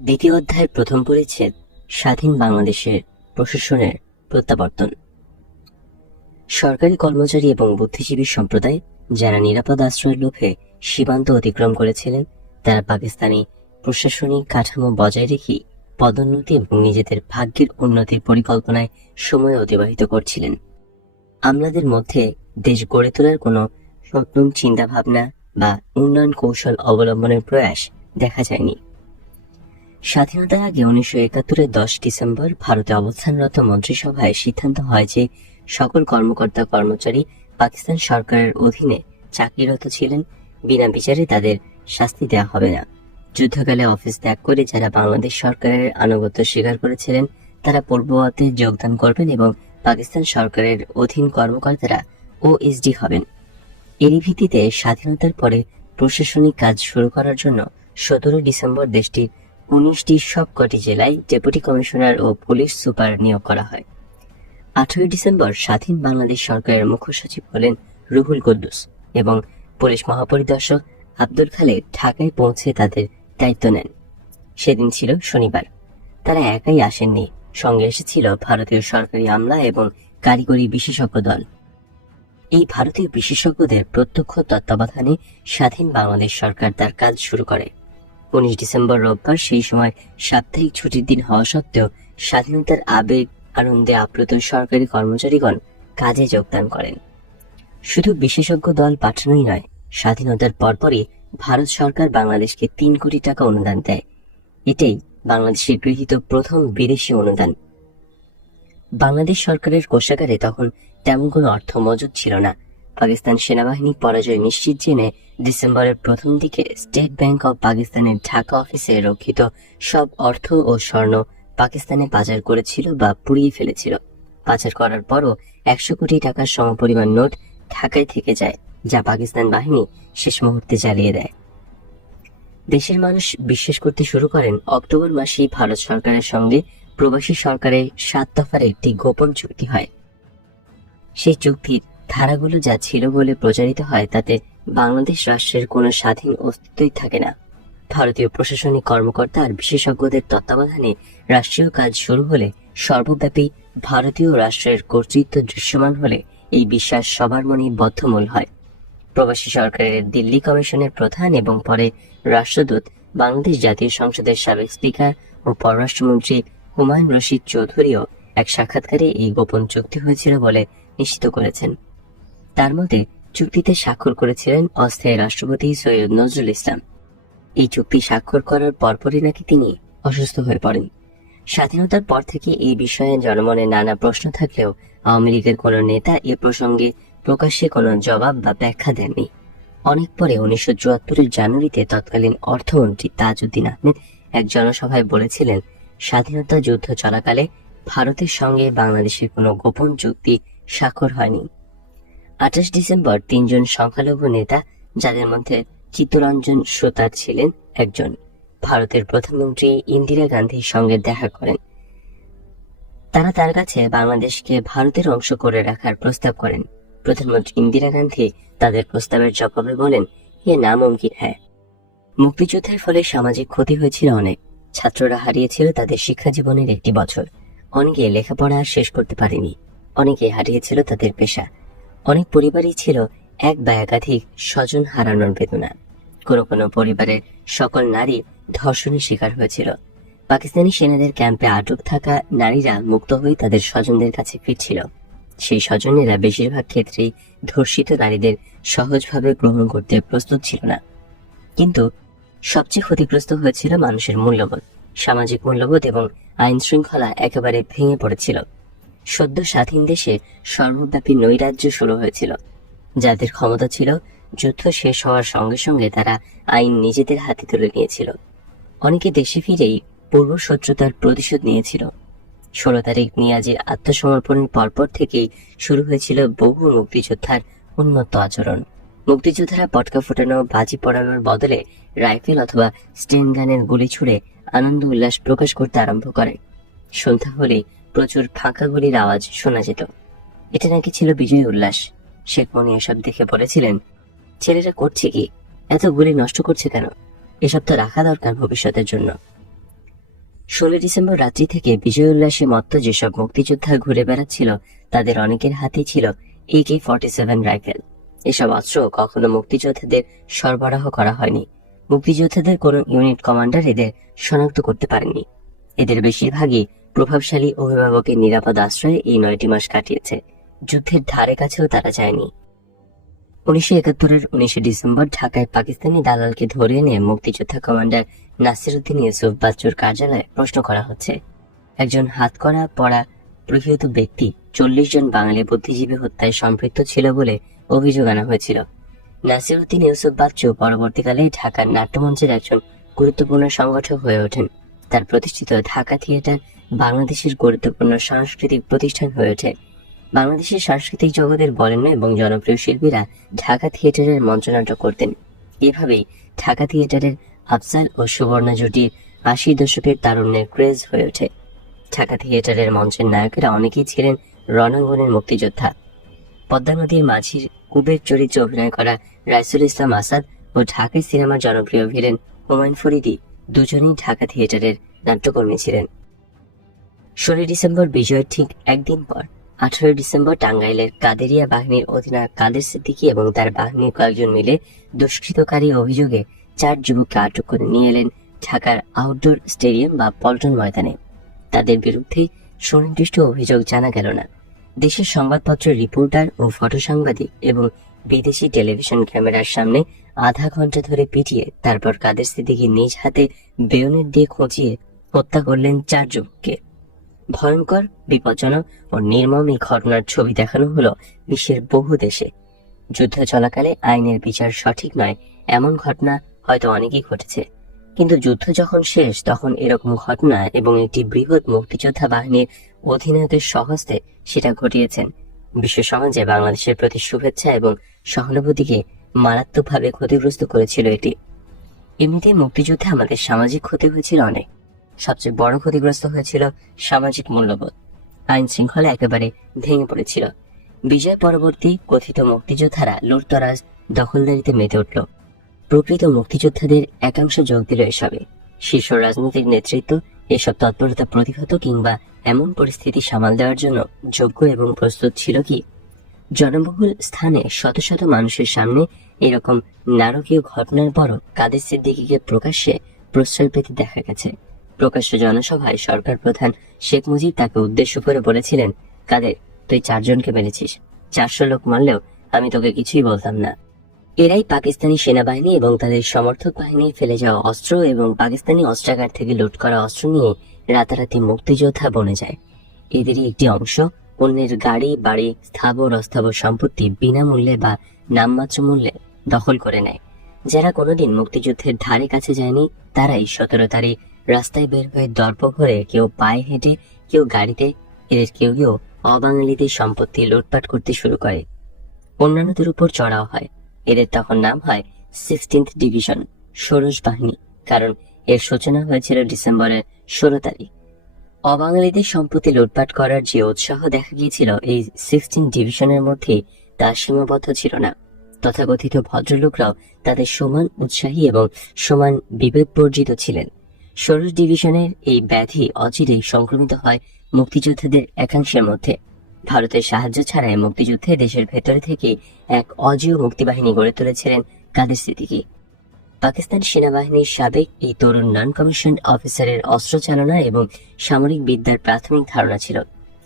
দ্বিতীয় অধ্যায়ের প্রথম পরিচ্ছেদ স্বাধীন বাংলাদেশের প্রশাসনের প্রত্যাবর্তন। সরকারি কর্মচারী এবং বুদ্ধিজীবী সম্প্রদায় যারা নিরাপদ আশ্রয়ের লোভে সীমান্ত অতিক্রম করেছিলেন, তারা পাকিস্তানি প্রশাসনিক কাঠামো বজায় রেখে পদোন্নতি এবং নিজেদের ভাগ্যের উন্নতির পরিকল্পনায় সময় অতিবাহিত করছিলেন। আমলাদের মধ্যে দেশ গড়ে তোলার কোনো নতুন চিন্তাভাবনা বা উন্নয়ন কৌশল অবলম্বনের প্রয়াস দেখা যায়নি। স্বাধীনতার আগে 1971-এর 10 ডিসেম্বর ভারতে অবস্থানরত মন্ত্রিসভায় সিদ্ধান্ত হয় যে সকল কর্মকর্তা কর্মচারী পাকিস্তান সরকারের অধীনে চাকরিরত ছিলেন, বিনা বিচারে তাদের শাস্তি দেওয়া হবে না। যুদ্ধকালে অফিস ত্যাগ করে যারা বাংলাদেশ সরকারের আনুগত্য স্বীকার করেছিলেন, তারা পূর্ববতে যোগদান করবেন এবং পাকিস্তান সরকারের অধীন কর্মকর্তারা ওএসডি হবেন। এরই ভিত্তিতে স্বাধীনতার পরে প্রশাসনিক কাজ শুরু করার জন্য 17 ডিসেম্বর দেশটির 19টি সবকটি জেলায় ডেপুটি কমিশনার ও পুলিশ সুপার নিয়োগ করা হয়। 18 ডিসেম্বর স্বাধীন বাংলাদেশ সরকারের মুখ্য সচিব হলেন রুহুল কুদ্দুস এবং পুলিশ মহাপরিদর্শক আব্দুল খালেক ঢাকায় পৌঁছে তাদের দায়িত্ব নেন। সেদিন ছিল শনিবার। তারা একাই আসেননি, সঙ্গে এসেছিল ভারতীয় সরকারি আমলা এবং কারিগরি বিশেষজ্ঞ দল। এই ভারতীয় বিশেষজ্ঞদের প্রত্যক্ষ তত্ত্বাবধানে স্বাধীন বাংলাদেশ সরকার তার কাজ শুরু করে। 19 ডিসেম্বর রোববার, সেই সময় সাপ্তাহিক ছুটির দিন হওয়া সত্ত্বেও স্বাধীনতার আবেগ আনন্দে আপ্লুত সরকারি কর্মচারীগণ কাজে যোগদান করেন। শুধু বিশেষজ্ঞ দল পাঠানোই নয়, স্বাধীনতার পরপরই ভারত সরকার বাংলাদেশকে 3 কোটি টাকা অনুদান দেয়। এটাই বাংলাদেশে গৃহীত প্রথম বিদেশি অনুদান। বাংলাদেশ সরকারের কোষাগারে তখন তেমন কোনো অর্থ মজুদ ছিল না। পাকিস্তান সেনাবাহিনী পরাজয় নিশ্চিত জেনে ডিসেম্বরের প্রথম দিকে স্টেট ব্যাংক অব পাকিস্তানের ঢাকা অফিসে রক্ষিত সব অর্থ ও স্বর্ণ পাকিস্তানে পাচার করেছিল বা পুড়িয়ে ফেলেছিল। পাচার করার পরও 100 কোটি টাকার সমপরিমাণ নোট ঢাকায় থেকে যায়, যা পাকিস্তান বাহিনী শেষ মুহূর্তে জ্বালিয়ে দেয়। দেশের মানুষ বিশ্বাস করতে শুরু করেন অক্টোবর মাসেই ভারত সরকারের সঙ্গে প্রবাসী সরকারের 7 দফার একটি গোপন চুক্তি হয়। সেই চুক্তির ধারাগুলো যা ছিল বলে প্রচারিত হয়, তাতে বাংলাদেশ রাষ্ট্রের কোনো স্বাধীন অস্তিত্বই থাকে না। ভারতীয় প্রশাসনিক কর্মকর্তা আর বিশেষজ্ঞদের তত্ত্বাবধানে রাষ্ট্রীয় কাজ শুরু হলে সর্বব্যাপী ভারতীয় রাষ্ট্রের কর্তৃত্ব দৃশ্যমান হলে এই বিশ্বাস সবার মনে বদ্ধমূল হয়। প্রবাসী সরকারের দিল্লি কমিশনের প্রধান এবং পরে রাষ্ট্রদূত, বাংলাদেশ জাতীয় সংসদের সাবেক স্পিকার ও পররাষ্ট্রমন্ত্রী হুমায়ুন রশিদ চৌধুরীও এক সাক্ষাৎকারে এই গোপন চুক্তি হয়েছিল বলে নিশ্চিত করেছেন। তার মতে চুক্তিতে স্বাক্ষর করেছিলেন অস্থায়ী রাষ্ট্রপতি সৈয়দ নজরুল ইসলাম। এই চুক্তি স্বাক্ষর করার পরপরই নাকি তিনি অসুস্থ হয়ে পড়েন। স্বাধীনতার পর থেকে এই বিষয়ে জনমনে নানা প্রশ্ন থাকলেও আওয়ামী লীগের কোনো নেতা এ প্রসঙ্গে প্রকাশ্যে কোনো জবাব বা ব্যাখ্যা দেননি। অনেক পরে 1974-এর জানুয়ারিতে তৎকালীন অর্থমন্ত্রী তাজউদ্দিন আহমেদ এক জনসভায় বলেছিলেন, স্বাধীনতা যুদ্ধ চলাকালে ভারতের সঙ্গে বাংলাদেশের কোনো গোপন চুক্তি স্বাক্ষর হয়নি। 28 ডিসেম্বর 3 জন সংখ্যালঘু নেতা, যাদের মধ্যে চিত্তরঞ্জন সুতার ছিলেন একজন, ভারতের প্রধানমন্ত্রী ইন্দিরা গান্ধীর সঙ্গে দেখা করেন। তারা তার কাছে বাংলাদেশকে ভারতের অংশ করে রাখার প্রস্তাব করেন। প্রধানমন্ত্রী ইন্দিরা গান্ধী তাদের প্রস্তাবের জবাবে বলেন, এ নামুমকিন হ্যায়। মুক্তিযুদ্ধের ফলে সামাজিক ক্ষতি হয়েছিল অনেক। ছাত্ররা হারিয়েছিল তাদের শিক্ষা জীবনের একটি বছর। অনেকে লেখাপড়া শেষ করতে পারেনি। অনেকে হারিয়েছিল তাদের পেশা। অনেক পরিবারই ছিল এক বা একাধিক স্বজন হারানোর বেদনা। কোনো কোনো পরিবারের সকল নারী ধর্ষণের শিকার হয়েছিল। পাকিস্তানি সেনাদের ক্যাম্পে আটক থাকা নারীরা মুক্ত হয়ে তাদের স্বজনদের কাছে ফিরছিল। সেই স্বজনেরা বেশিরভাগ ক্ষেত্রেই ধর্ষিত নারীদের সহজভাবে গ্রহণ করতে প্রস্তুত ছিল না। কিন্তু সবচেয়ে ক্ষতিগ্রস্ত হয়েছিল মানুষের মূল্যবোধ, সামাজিক মূল্যবোধ এবং আইন শৃঙ্খলা একেবারে ভেঙে পড়েছিল। সদ্য স্বাধীন দেশে সর্বব্যাপী নৈরাজ্য শুরু হয়েছিল। যাদের ক্ষমতা ছিল, যুদ্ধ শেষ হওয়ার সঙ্গে সঙ্গে তারা আইন নিজেদের হাতে তুলে নিয়েছিল। অনেকে দেশে ফিরেই পূর্ব শত্রুতার প্রতিশোধ নিয়েছিল। 16 তারিখ নিয়াজির আত্মসমর্পণের পরপর থেকেই শুরু হয়েছিল বহু মুক্তিযোদ্ধার উন্মত্ত আচরণ। মুক্তিযোদ্ধারা পটকা ফোটানো, বাজি পড়ানোর বদলে রাইফেল অথবা স্টেন গানের গুলি ছুড়ে আনন্দ উল্লাস প্রকাশ করতে আরম্ভ করে। সন্ধ্যা হলেই প্রচুর ফাঁকা গুলির আওয়াজ শোনা যেত। এটা নাকি ছিল বিজয় উল্লাস। শেখ মনি এসব দেখে বলেছিলেন, ছেলেরা করছে কি, এত গুলি নষ্ট করছে কেন? এসব তো রাখা দরকার ভবিষ্যতের জন্য। 16 ডিসেম্বর রাত্রি থেকে বিজয় উল্লাসে মত্ত যেসব মুক্তিযোদ্ধা ঘুরে বেড়াচ্ছিল তাদের অনেকের হাতে ছিল AK-47 রাইফেল। এসব অস্ত্র কখনো মুক্তিযোদ্ধাদের সরবরাহ করা হয়নি। মুক্তিযোদ্ধাদের কোনো ইউনিট কমান্ডার এদের শনাক্ত করতে পারেননি। এদের বেশিরভাগই প্রভাবশালী অভিভাবকের নিরাপদ আশ্রয়ে এই 9টি মাস কাটিয়েছে। যুদ্ধের ধারে কাছেও তারা যায়নি। 1971-এর 19 ডিসেম্বর ঢাকায় পাকিস্তানি দালালকে ধরে এনে মুক্তিযোদ্ধা কমান্ডার নাসিরউদ্দিন ইউসুফ বাচ্চুর কার্যালয়ে প্রশ্ন করা হচ্ছে। একজন হাতকড়া পরা প্রহীত ব্যক্তি 40 জন বাঙালি বুদ্ধিজীবী হত্যায় সম্পৃক্ত ছিল বলে অভিযোগ আনা হয়েছিল। নাসিরউদ্দিন ইউসুফ বাচ্চু পরবর্তীকালে ঢাকার নাট্যমঞ্চের একজন গুরুত্বপূর্ণ সংগঠক হয়ে ওঠেন। তার প্রতিষ্ঠিত ঢাকা থিয়েটার বাংলাদেশের গুরুত্বপূর্ণ সাংস্কৃতিক প্রতিষ্ঠান হয়ে ওঠে। বাংলাদেশের সাংস্কৃতিক জগতের বরেণ্য এবং জনপ্রিয় শিল্পীরা ঢাকা থিয়েটারের মঞ্চনাটক করতেন। এভাবেই ঢাকা থিয়েটারের আফজাল ও সুবর্ণা জুটির 80 দশকের তারুণ্যের ক্রেজ হয়ে ওঠে। ঢাকা থিয়েটারের মঞ্চের নায়কেরা অনেকেই ছিলেন রণাঙ্গনের মুক্তিযোদ্ধা। পদ্মা নদীর মাঝির কুবের চরিত্রে অভিনয় করা রাইসুল ইসলাম আসাদ ও ঢাকাই সিনেমার জনপ্রিয় ভিলেন হুমায়ুন ফরিদি দুজনেই ঢাকা থিয়েটারের নাট্যকর্মী ছিলেন। 16 ডিসেম্বর বিজয়ের ঠিক একদিন পর 18 ডিসেম্বর টাঙ্গাইলের কাদেরিয়া বাহিনীর অধিনায়ক কাদের সিদ্দিকী এবং তার বাহিনীর কয়েকজন মিলে দুষ্কৃতকারী অভিযোগে 4 যুবককে আটক করে নিয়ে এলেন ঢাকার আউটডোর স্টেডিয়াম বা পল্টন ময়দানে। তাদের বিরুদ্ধে সুনির্দিষ্ট অভিযোগ জানা গেল না। দেশের সংবাদপত্রের রিপোর্টার ও ফটো সাংবাদিক এবং বিদেশি টেলিভিশন ক্যামেরার সামনে আধা ঘন্টা ধরে পিটিয়ে তারপর কাদের সিদ্দিকী নিজ হাতে বেয়নেট দিয়ে খুঁচিয়ে হত্যা করলেন 4 যুবককে। ভয়ঙ্কর, বিপজ্জনক ও নির্মম এই ঘটনার ছবি দেখানো হলো বিশ্বের বহু দেশে। যুদ্ধ চলাকালে আইনের বিচার সঠিক নয় এমন ঘটনা হয়তো অনেকই ঘটেছে, কিন্তু যুদ্ধ যখন শেষ তখন এরকম ঘটনা এবং একটি বৃহৎ মুক্তিযোদ্ধা বাহিনীর অধিনায়কের স্বহস্তে সেটা ঘটিয়েছেন। বিশ্ব সমাজে বাংলাদেশের প্রতি শুভেচ্ছা এবং সহানুভূতিকে মারাত্মকভাবে ক্ষতিগ্রস্ত করেছিল এটি। এমনিতেই মুক্তিযুদ্ধে আমাদের সামাজিক ক্ষতি হয়েছিল অনেক। সবচেয়ে বড় ক্ষতিগ্রস্ত হয়েছিল সামাজিক মূল্যবোধ। আইন শৃঙ্খলা একেবারে ভেঙে পড়েছিল। বিজয় পরবর্তী কথিত মুক্তিযোদ্ধারা লুটতরাজ, দখলদারিতে মেতে উঠল। প্রকৃত মুক্তিযোদ্ধাদের একাংশ যোগ দিল এসবে। শীর্ষ রাজনৈতিক নেতৃত্ব এসব তৎপরতা প্রতিহত কিংবা এমন পরিস্থিতি সামাল দেওয়ার জন্য যোগ্য এবং প্রস্তুত ছিল কি? জনবহুল স্থানে শত শত মানুষের সামনে এরকম নারকীয় ঘটনার পরও কাদের সিদ্দিকীকে প্রকাশ্যে প্রশ্রয় পেতে দেখা গেছে। প্রকাশ্য জনসভায় সরকার প্রধান শেখ মুজিব তাকে উদ্দেশ্য করে বলেছিলেন, কাদের, তুই 4 জনকে মেরেছিস, 400 লোক মারলেও আমি তোকে কিছুই বলতাম না। এরাই পাকিস্তানি সেনাবাহিনী এবং তাদের সমর্থক বাহিনীর ফেলে যাওয়া অস্ত্র এবং পাকিস্তানি অস্ত্রাগার থেকে লুট করা অস্ত্র নিয়ে রাতারাতি মুক্তিযোদ্ধা বনে যায়। এদেরই একটি অংশ অন্যের গাড়ি, বাড়ি, স্থাবর অস্থাবর সম্পত্তি বিনামূল্যে বা নামমাত্র মূল্যে দখল করে নেয়। যারা কোনোদিন মুক্তিযুদ্ধের ধারে কাছে যায়নি তারাই 17 তারিখ রাস্তায় বের হয়ে দর্প করে, কেউ পায়ে হেঁটে, কেউ গাড়িতে, এদের কেউ কেউ অবাঙালিদের সম্পত্তি লুটপাট করতে শুরু করে। অন্যান্যদের উপর চড়াও হয়। এদের তখন নাম হয় 16th ডিভিশন, ষোড়শ বাহিনী, কারণ এর সূচনা হয়েছিল ডিসেম্বরের 16 তারিখ। অবাঙালিদের সম্পত্তি লুটপাট করার যে উৎসাহ দেখা গিয়েছিল এই 16 ডিভিশনের মধ্যে তা সীমাবদ্ধ ছিল না। তথাকথিত ভদ্রলোকরাও তাদের সমান উৎসাহী এবং সমান বিবেকবর্জিত ছিলেন। ষোড়শ ডিভিশনের এই ব্যাধি অচিরেই সংক্রমিত হয় মুক্তিযোদ্ধাদের একাংশের মধ্যে। ভারতের সাহায্য ছাড়াই মুক্তিযুদ্ধে দেশের ভেতরে থেকে এক অজেয় মুক্তিবাহিনী গড়ে তুলেছিলেন কাদের সিদ্দিকী। পাকিস্তান সেনাবাহিনীর সাবেক এই তরুণ নন কমিশন অফিসারের অস্ত্র চালনা এবং সামরিক বিদ্যার প্রাথমিক ধারণা ছিল,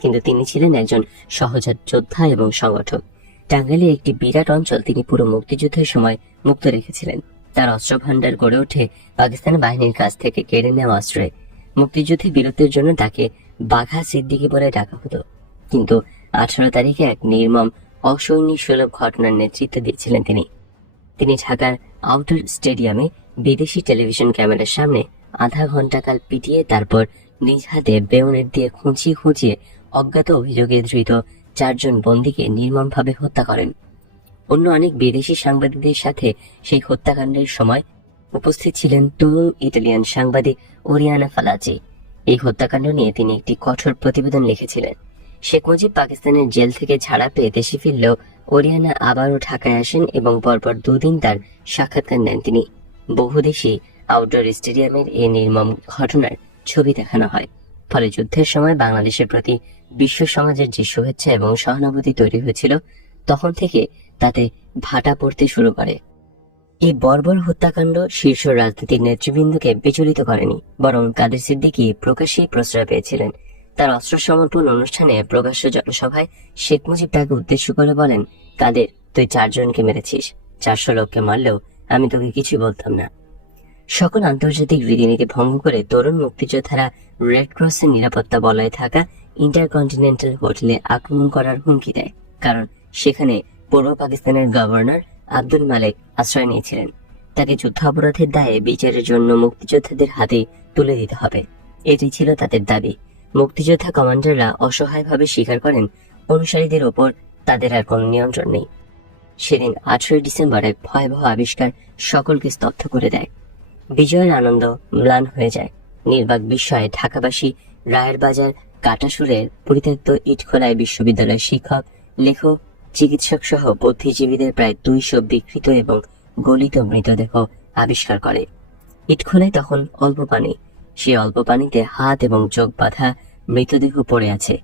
কিন্তু তিনি ছিলেন একজন সহজাত যোদ্ধা এবং সংগঠক। টাঙ্গাইলে একটি বিরাট অঞ্চল তিনি পুরো মুক্তিযুদ্ধের সময় মুক্ত রেখেছিলেন। তার অস্ত্র ভান্ডার গড়ে ওঠে পাকিস্তান বাহিনীর কাছ থেকে কেড়ে নেওয়া অস্ত্রে। মুক্তিযুদ্ধে বীরত্বের জন্য তাকে বাঘা সিদ্দিকী বলে ডাকা হতো, কিন্তু 18 তারিখে এক নির্মম অসৈনিক সুলভ ঘটনার নেতৃত্ব দিয়েছিলেন তিনি ঢাকার আউটডোর স্টেডিয়ামে বিদেশি টেলিভিশন ক্যামেরার সামনে আধা ঘন্টাকাল পিটিয়ে তারপর নিজ হাতে বেয়নেট দিয়ে খুঁচিয়ে খুঁচিয়ে অজ্ঞাত অভিযোগে ধৃত 4 জন বন্দীকে নির্মমভাবে হত্যা করেন। অন্য অনেক বিদেশি সাংবাদিকদের সাথে সেই হত্যাকাণ্ডের সময় উপস্থিত ছিলেন তরুণ ইতালিয়ান সাংবাদিক ওরিয়ানা ফালাচি। এই হত্যাকাণ্ড নিয়ে তিনি একটি কঠোর প্রতিবেদন লিখেছিলেন। শেখ মুজিব পাকিস্তানের জেল থেকে ছাড়া পেয়ে দেশে ফিরলেও ওরিয়ানা আবারও ঢাকায় আসেন এবং পরপর 2 দিন তার সাক্ষাৎকার নেন তিনি। বহুদেশী আউটডোর স্টেডিয়ামের এই নির্মম ঘটনার ছবি দেখানো হয়। ফলে যুদ্ধের সময় বাংলাদেশের প্রতি বিশ্ব সমাজের যে শুভেচ্ছা এবং সহানুভূতি তৈরি হয়েছিল, তখন থেকে তাতে ভাটা পড়তে শুরু করে। এই বর্বর হত্যাকাণ্ড শীর্ষ রাজনৈতিক নেতৃবৃন্দকে বিচলিত করেনি, বরং কাদের সিদ্দিকী প্রকাশ্যেই প্রশ্রয় পেয়েছিলেন। তার অস্ত্র সমর্পণ অনুষ্ঠানে প্রকাশ্য জনসভায় শেখ মুজিব তাকে উদ্দেশ্য করে বলেন, কাদের, তুই 4 জনকে মেরেছিস, 400 লোককে মারলেও আমি তোকে কিছু বলতাম না। সকল আন্তর্জাতিক রীতিনীতি ভঙ্গ করে তরুণ মুক্তিযোদ্ধারা রেড ক্রসের নিরাপত্তা বলয়ে থাকা ইন্টারকন্টিনেন্টাল হোটেলে আক্রমণ করার হুমকি দেয়, কারণ সেখানে পূর্ব পাকিস্তানের গভর্নর আব্দুল মালেক আশ্রয় নিয়েছিলেন। তাকে যুদ্ধাপরাধের দায়ে বিচারের জন্য মুক্তিযোদ্ধাদের হাতে তুলে দিতে হবে, এটি ছিল তাদের দাবি। মুক্তিযোদ্ধা কমান্ডাররা অসহায়ভাবে স্বীকার করেন অনুসারীদের ওপর তাদের আর কোনো নিয়ন্ত্রণ নেই। সেদিন 18 ডিসেম্বর এক ভয়াবহ আবিষ্কার সকলকে স্তব্ধ করে দেয়। বিজয়ের আনন্দ ম্লান হয়ে যায়। নির্বাক বিস্ময়ে ঢাকাবাসী রায়ের বাজার কাটাসুরের পরিত্যক্ত ইটখোলায় বিশ্ববিদ্যালয়ের শিক্ষক, লেখক, চিকিৎসক সহ বুদ্ধিজীবীদের প্রায় 200 বিকৃত এবং গলিত মৃতদেহ আবিষ্কার করে। ইটখোলায় তখন অল্প পানি, সেই অল্প পানিতে হাত এবং চোখ বাঁধা মৃতদেহ পড়ে আছে।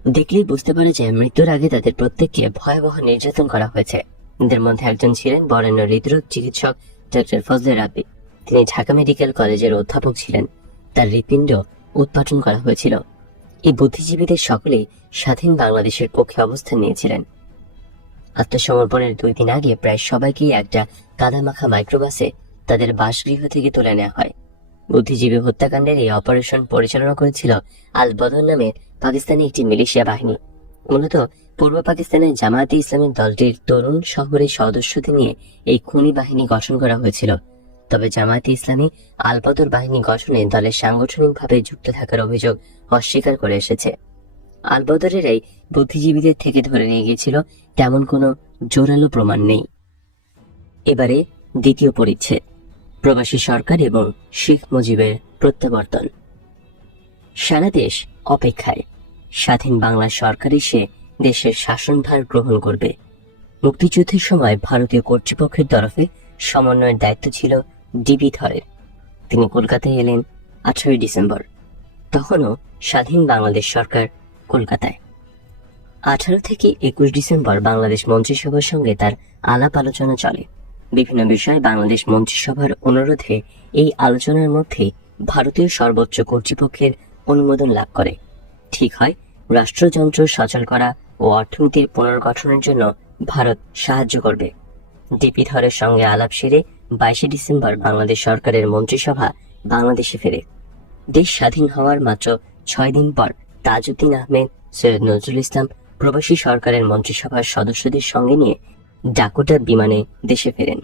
দেখলেই বুঝতে পারে যে মৃত্যুর আগে তাদের প্রত্যেককে ভয়াবহ নির্যাতন করা হয়েছে। এদের মধ্যে একজন ছিলেন বরেণ্য হৃদরোগ চিকিৎসক ডক্টর ফজলে রাব্বি। তিনি ঢাকা মেডিকেল কলেজের অধ্যাপক ছিলেন। তার হৃৎপিণ্ড উৎপাটন করা হয়েছিল। এই বুদ্ধিজীবীদের সকলেই স্বাধীন বাংলাদেশের পক্ষে অবস্থান নিয়েছিলেন। আত্মসমর্পণের 2 দিন আগে প্রায় সবাইকেই একটা কাদামাখা মাইক্রোবাসে তাদের বাসগৃহ থেকে তুলে নেওয়া হয়। বুদ্ধিজীবী হত্যাকাণ্ডের এই অপারেশন পরিচালনা করেছিল আল বদর নামের পাকিস্তানি একটি মিলিশিয়া বাহিনী। মূলত পূর্ব পাকিস্তানের জামায়াতে ইসলামী দলটির তরুণ শহরের সদস্যদের নিয়ে এই খুনি বাহিনী গঠন করা হয়েছিল। তবে জামায়াতে ইসলামী আল বদর বাহিনী গঠনে দলের সাংগঠনিকভাবে যুক্ত থাকার অভিযোগ অস্বীকার করে এসেছে। আল বদরের এই বুদ্ধিজীবীদের থেকে ধরে নিয়ে গিয়েছিল তেমন কোনো জোরালো প্রমাণ নেই। এবারে দ্বিতীয় পরিচ্ছেদ, প্রবাসী সরকার এবং শেখ মুজিবের প্রত্যাবর্তন। সারা দেশ অপেক্ষায়। স্বাধীন বাংলা সরকার এসে দেশের শাসনভার গ্রহণ করবে। মুক্তিযুদ্ধের সময় ভারতীয় কর্তৃপক্ষের তরফে সমন্বয়ের দায়িত্ব ছিল ডিবি ধরের। তিনি কলকাতায় এলেন 18 ডিসেম্বর। তখনও স্বাধীন বাংলাদেশ সরকার কলকাতায়। 18 থেকে 21 ডিসেম্বর বাংলাদেশ মন্ত্রিসভার সঙ্গে তার আলাপ আলোচনা চলে। বিভিন্ন বিষয়ে বাংলাদেশ মন্ত্রিসভার অনুরোধে এই আলোচনার মধ্যে ভারতীয় সর্বোচ্চ কর্তৃপক্ষের অনুমোদন লাভ করে। ঠিক হয় রাষ্ট্রযন্ত্র সচল করা ও অর্থনীতির পুনর্গঠনের জন্য ভারত সাহায্য করবে। ডিপি ধরের সঙ্গে আলাপ সেরে 22 ডিসেম্বর বাংলাদেশ সরকারের মন্ত্রিসভা বাংলাদেশে ফেরে। দেশ স্বাধীন হওয়ার মাত্র 6 দিন পর তাজউদ্দিন আহমেদ, সৈয়দ নজরুল ইসলাম প্রবাসী সরকারের মন্ত্রিসভার সদস্যদের সঙ্গে নিয়ে ডাকোটা বিমানে দেশে ফেরেন।